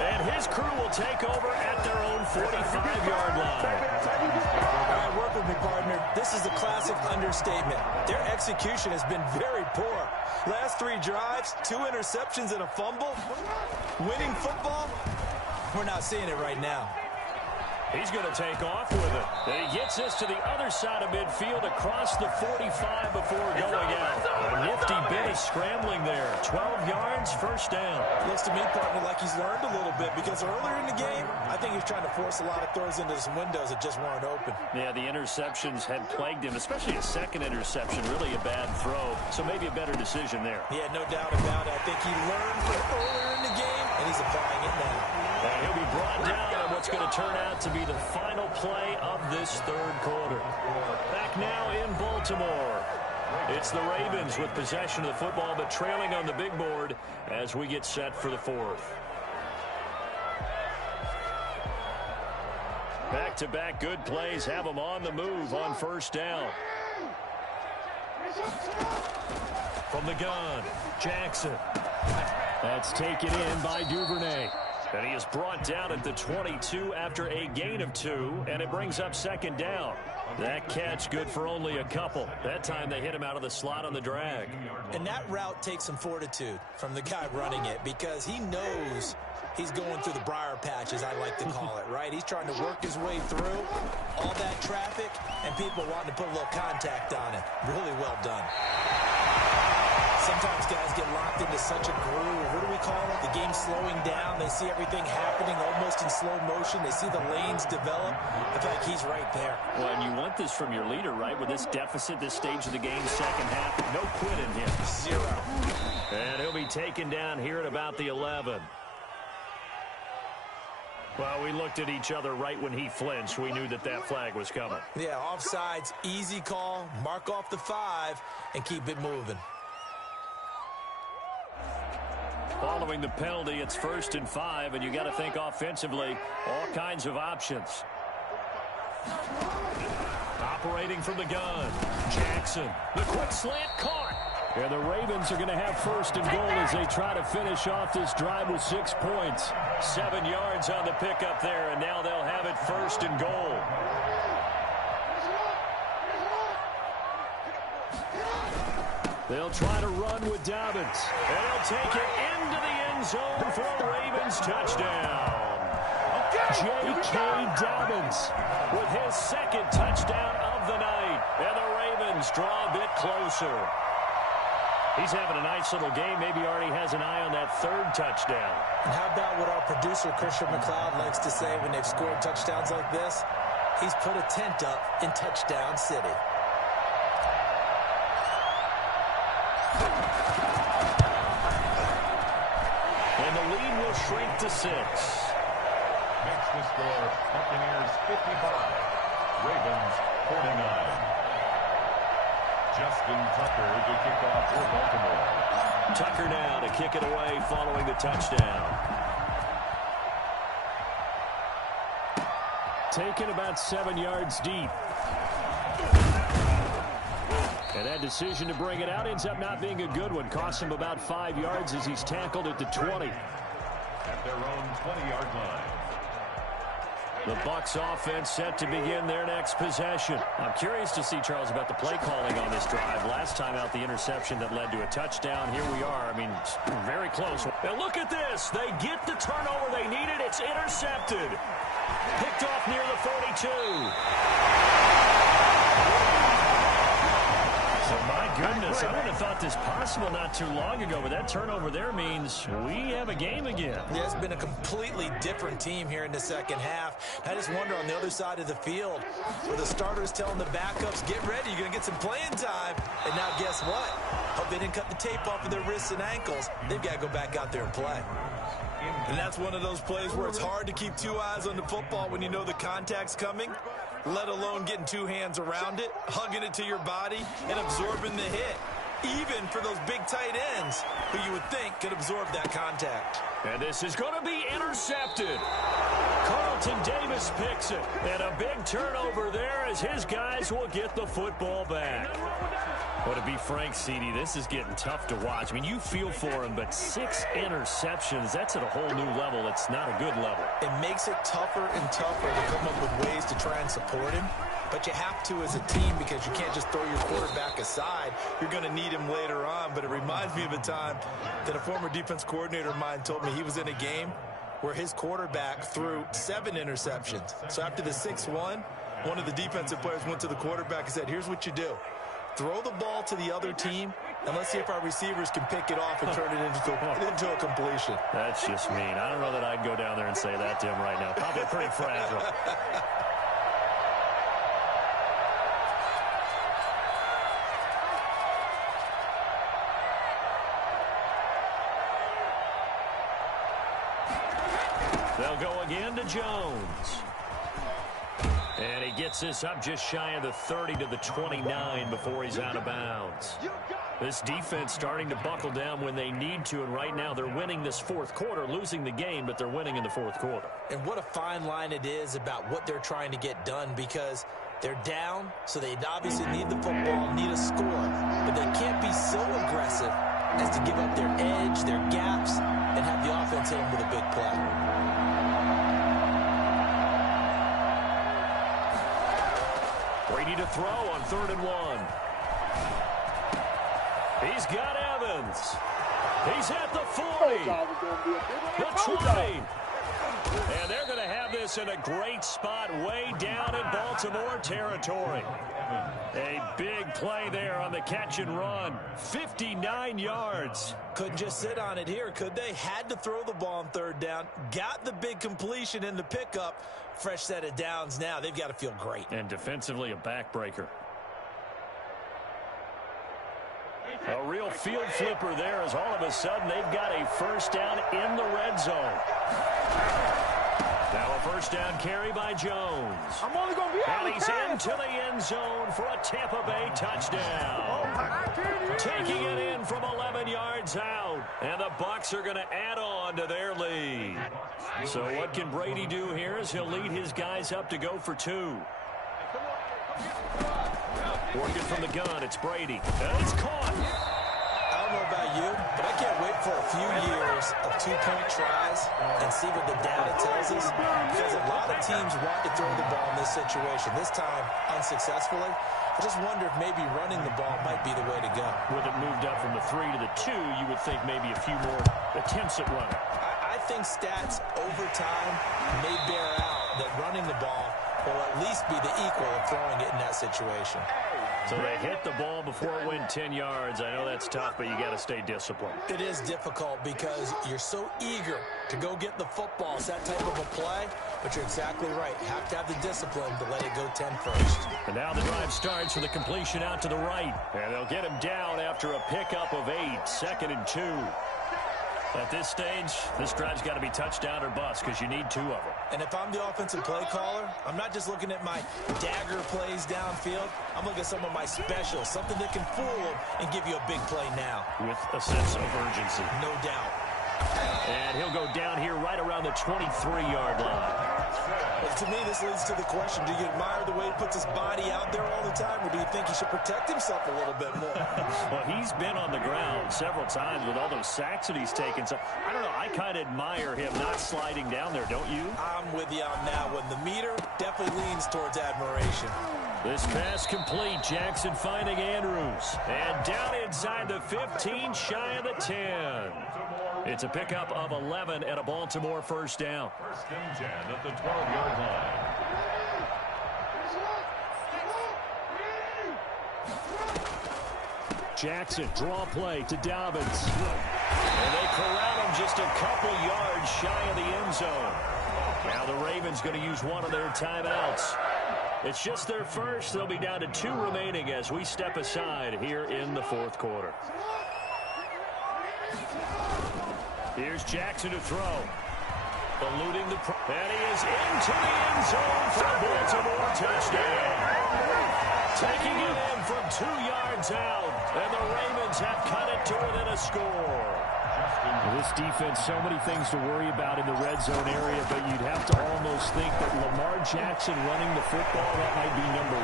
And his crew will take over at their own 45-yard line. All right, work with me, partner. This is a classic understatement. Their execution has been very poor. Last 3 drives, 2 interceptions and a fumble. Winning football? We're not seeing it right now. He's going to take off with it. And he gets this to the other side of midfield across the 45 before going out. A nifty bit of scrambling there. 12 yards, first down. Looks to me, partner, like he's learned a little bit because earlier in the game, I think he was trying to force a lot of throws into some windows that just weren't open. Yeah, the interceptions had plagued him, especially a second interception. Really a bad throw. So maybe a better decision there. Yeah, no doubt about it. I think he learned from earlier in the game, and he's applying it now. And he'll be brought down on what's going to turn out to be the final play of this third quarter. Back now in Baltimore. It's the Ravens with possession of the football, but trailing on the big board as we get set for the fourth. Back-to-back good plays have them on the move on first down. From the gun, Jackson. That's taken in by Duvernay. And he is brought down at the 22 after a gain of 2, and it brings up second down. That catch good for only a couple. That time they hit him out of the slot on the drag. And that route takes some fortitude from the guy running it because he knows he's going through the briar patch, as I like to call it, right? He's trying to work his way through all that traffic and people wanting to put a little contact on it. Really well done. Sometimes guys get locked into such a groove. What do we call it? The game's slowing down. They see everything happening almost in slow motion. They see the lanes develop. I feel like he's right there. Well, and you want this from your leader, right? With this deficit, this stage of the game, second half, no quit in him. 0. And he'll be taken down here at about the 11. Well, we looked at each other right when he flinched. We knew that that flag was coming. Yeah, offsides, easy call. Mark off the 5 and keep it moving. Following the penalty, it's 1st and 5, and you got to think offensively, all kinds of options. Operating from the gun, Jackson. The quick slant caught. And the Ravens are going to have 1st and goal as they try to finish off this drive with 6 points. 7 yards on the pickup there, and now they'll have it 1st and goal. They'll try to run with Dobbins. And he'll take it into the end zone for a Ravens touchdown. J.K. Dobbins with his 2nd touchdown of the night. And the Ravens draw a bit closer. He's having a nice little game. Maybe already has an eye on that 3rd touchdown. And how about what our producer, Christian McLeod, likes to say when they've scored touchdowns like this? He's put a tent up in Touchdown City. And the lead will shrink to 6. Makes the score Buccaneers 55, Ravens 49. Justin Tucker to kick off for Baltimore. Tucker now to kick it away following the touchdown. Taken about 7 yards deep. And that decision to bring it out ends up not being a good one. Costs him about 5 yards as he's tackled at the 20. At their own 20-yard line. The Bucs offense set to begin their next possession. I'm curious to see, Charles, about the play calling on this drive. Last time out, the interception that led to a touchdown. Here we are. I mean, very close. Now look at this. They get the turnover they needed. It's intercepted. Picked off near the 42. So my goodness. I wouldn't have thought this possible not too long ago, but that turnover there means we have a game again. Yeah, it's been a completely different team here in the second half. I just wonder on the other side of the field, where the starters telling the backups, get ready, you're going to get some playing time. And now guess what? Hope they didn't cut the tape off of their wrists and ankles. They've got to go back out there and play. And that's one of those plays where it's hard to keep two eyes on the football when you know the contact's coming, let alone getting two hands around it, hugging it to your body, and absorbing the hit. Even for those big tight ends who you would think could absorb that contact. And this is going to be intercepted. Carlton Davis picks it. And a big turnover there as his guys will get the football back. Well, to be frank, CD, this is getting tough to watch. I mean, you feel for him, but 6 interceptions, that's at a whole new level. It's not a good level. It makes it tougher and tougher to come up with ways to try and support him. But you have to as a team because you can't just throw your quarterback aside. You're going to need him later on. But it reminds me of a time that a former defense coordinator of mine told me he was in a game where his quarterback threw 7 interceptions. So after the 6-1, one of the defensive players went to the quarterback and said, here's what you do. Throw the ball to the other team, and let's see if our receivers can pick it off and turn it into a completion. That's just mean. I don't know that I'd go down there and say that to him right now. Probably pretty fragile. They'll go again to Jones. And he gets this up just shy of the 30 to the 29 before he's out of bounds. This defense starting to buckle down when they need to, and right now they're winning this fourth quarter, losing the game, but they're winning in the fourth quarter. And what a fine line it is about what they're trying to get done, because they're down, so they obviously need the football, need a score, but they can't be so aggressive as to give up their edge, their gaps, and have the offense hit them with a big play. Brady to throw on 3rd and 1. He's got Evans. He's at the 40. The 20. And they're going to have this in a great spot way down in Baltimore territory. A big play there on the catch and run. 59 yards. Couldn't just sit on it here, could they? Had to throw the ball on 3rd down. Got the big completion in the pickup. Fresh set of downs now. They've got to feel great. And defensively, a backbreaker. A real field flipper there as all of a sudden they've got a first down in the red zone. Now a first down carry by Jones. I'm only going to be and he's into the end zone for a Tampa Bay touchdown. Taking it in from 11 yards out. And the Bucs are going to add on to their lead. So what can Brady do here is he'll lead his guys up to go for 2. Working from the gun, it's Brady. And it's caught. I don't know about you, but I can't wait for a few years of 2-point tries and see what the data tells us, because a lot of teams want to throw the ball in this situation. This time, unsuccessfully. I just wonder if maybe running the ball might be the way to go. With it moved up from the 3 to the 2, you would think maybe a few more attempts at running. I think stats over time may bear out that running the ball will at least be the equal of throwing it in that situation. So they hit the ball before it went 10 yards. I know that's tough, but you got to stay disciplined. It is difficult because you're so eager to go get the football. It's that type of a play, but you're exactly right. You have to have the discipline to let it go 10 first. And now the drive starts with a completion out to the right. And they'll get him down after a pickup of 8, 2nd and 2. At this stage, this drive's got to be touchdown or bust because you need 2 of them. And if I'm the offensive play caller, I'm not just looking at my dagger plays downfield. I'm looking at some of my specials, something that can fool them and give you a big play now. With a sense of urgency. No doubt. And he'll go down here right around the 23-yard line. Well, to me, this leads to the question, do you admire the way he puts his body out there all the time, or do you think he should protect himself a little bit more? Well, he's been on the ground several times with all those sacks that he's taken. So, I don't know, I kind of admire him not sliding down there, don't you? I'm with you on that one. The meter definitely leans towards admiration. This pass complete. Jackson finding Andrews. And down inside the 15, shy of the 10. It's a pickup of 11 and a Baltimore first down. 1st and 10 at the 12-yard line. Jackson, draw play to Dobbins. And they corral him just a couple yards shy of the end zone. Now the Ravens going to use one of their timeouts. It's just their first. They'll be down to 2 remaining as we step aside here in the fourth quarter. Here's Jackson to throw. Eluding the... And he is into the end zone for a Baltimore touchdown. Taking it in from 2 yards out. And the Ravens have cut it to within a score. This defense, so many things to worry about in the red zone area, but you'd have to almost think that Lamar Jackson running the football, that might be number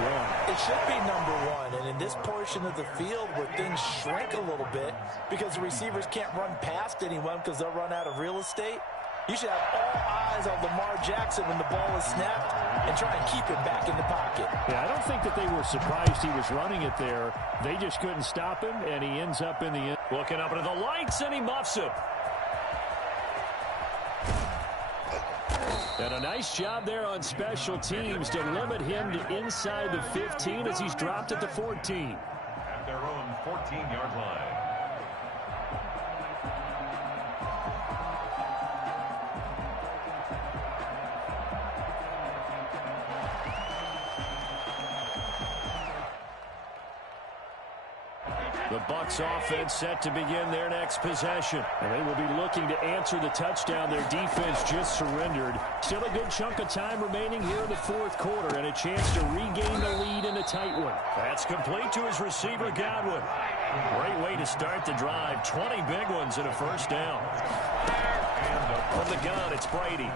1. It should be number 1, and in this portion of the field where things shrink a little bit because the receivers can't run past anyone because they'll run out of real estate, you should have all eyes on Lamar Jackson when the ball is snapped and try and keep it back in the pocket. Yeah, I don't think that they were surprised he was running it there. They just couldn't stop him, and he ends up in the end. Looking up into the lights, and he muffs him. And a nice job there on special teams to limit him to inside the 15 as he's dropped at the 14. At their own 14-yard line. The Bucs offense set to begin their next possession. And they will be looking to answer the touchdown their defense just surrendered. Still a good chunk of time remaining here in the fourth quarter and a chance to regain the lead in a tight one. That's complete to his receiver, Godwin. Great way to start the drive. 20 big ones and a first down. From the gun, it's Brady.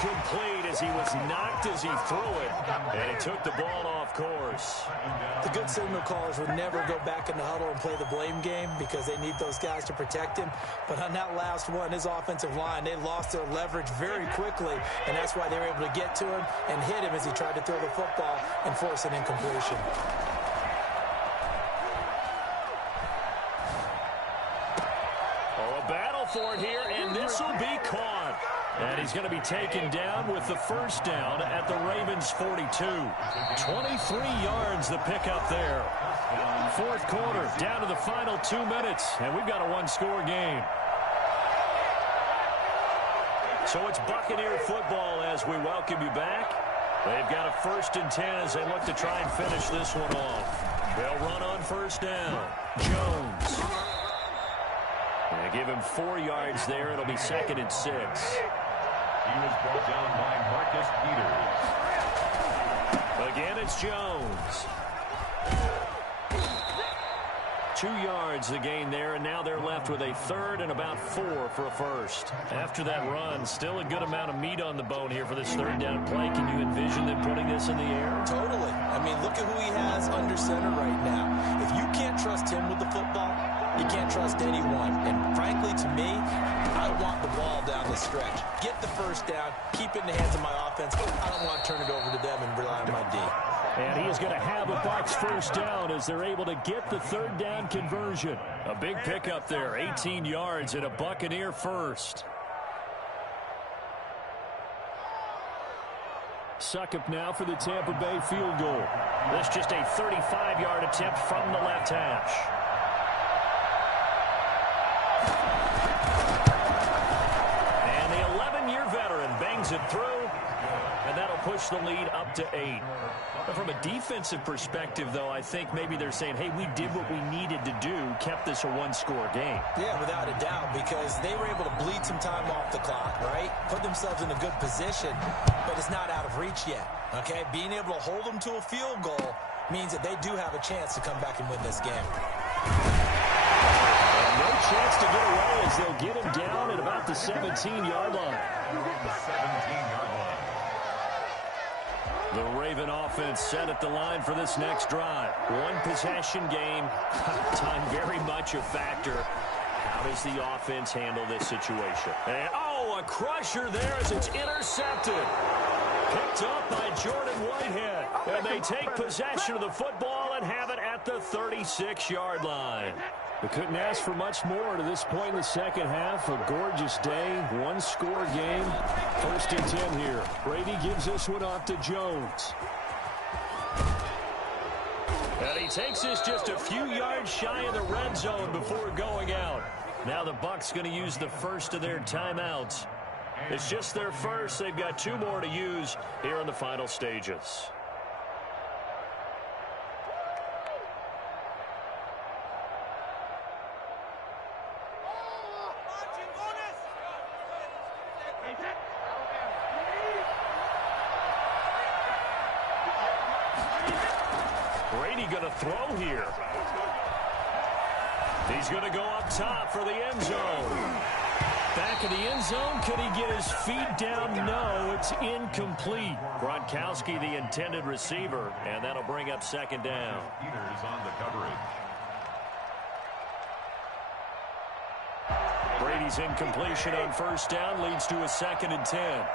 Complete as he was knocked as he threw it, and he took the ball off course. The good signal callers would never go back in the huddle and play the blame game because they need those guys to protect him. But on that last one, his offensive line, they lost their leverage very quickly, and that's why they were able to get to him and hit him as he tried to throw the football and force an incompletion. Oh, a battle for it here, and this will be caught. And he's going to be taken down with the first down at the Ravens' 42. 23 yards the pickup there. Fourth quarter, down to the final 2 minutes, and we've got a one-score game. So it's Buccaneer football as we welcome you back. They've got a 1st and 10 as they look to try and finish this one off. They'll run on first down. Jones. They give him 4 yards there. It'll be 2nd and 6. He was brought down by Marcus Peters. Again, it's Jones. 2 yards the gain there, and now they're left with a 3rd and about 4 for a first. After that run, still a good amount of meat on the bone here for this 3rd down play. Can you envision them putting this in the air? Totally. I mean, look at who he has under center right now. If you can't trust him with the football, you can't trust anyone. And frankly, to me, I want the ball down the stretch. Get the first down, keep it in the hands of my offense. I don't want to turn it over to them and rely on my D. And he is going to have a Bucs first down as they're able to get the 3rd down conversion. A big pickup there, 18 yards and a Buccaneer first. Suckup now for the Tampa Bay field goal. This just a 35-yard attempt from the left hash. And the 11-year veteran bangs it through, and that'll push the lead up to 8. But from a defensive perspective, though, I think maybe they're saying, hey, we did what we needed to do, kept this a one-score game. Yeah, without a doubt, because they were able to bleed some time off the clock, right? Put themselves in a good position, but it's not out of reach yet, okay? Being able to hold them to a field goal means that they do have a chance to come back and win this game. And no chance to get away as they'll get him down at about the 17-yard line. The 17-yard line. The Raven offense set at the line for this next drive. One possession game. Time very much a factor. How does the offense handle this situation? And, oh, a crusher there as it's intercepted. Picked up by Jordan Whitehead. And they take possession of the football and have it at the 36-yard line. They couldn't ask for much more to this point in the second half. A gorgeous day, one-score game. 1st and 10 here. Brady gives this one off to Jones. And he takes this just a few yards shy of the red zone before going out. Now the Bucs going to use the first of their timeouts. It's just their first. They've got 2 more to use here in the final stages. Brady going to throw here. He's going to go up top for the end zone. Back of the end zone. Could he get his feet down? No, it's incomplete. Gronkowski, the intended receiver, and that'll bring up second down. Peters on the coverage. Brady's incompletion on first down leads to a 2nd and 10.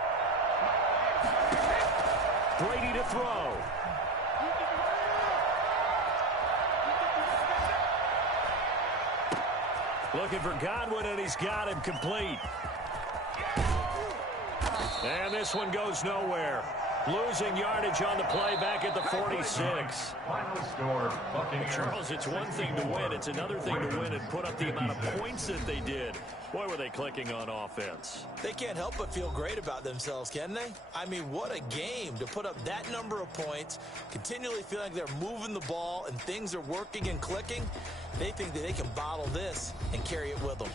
Brady to throw. Looking for Godwin, and he's got him complete. And this one goes nowhere. Losing yardage on the play back at the 46. Final score, Buccaneers. Charles, it's one thing to win. It's another thing to win and put up the amount of points that they did. Boy, were they clicking on offense. They can't help but feel great about themselves, can they? I mean, what a game to put up that number of points, continually feeling like they're moving the ball and things are working and clicking. They think that they can bottle this and carry it with them.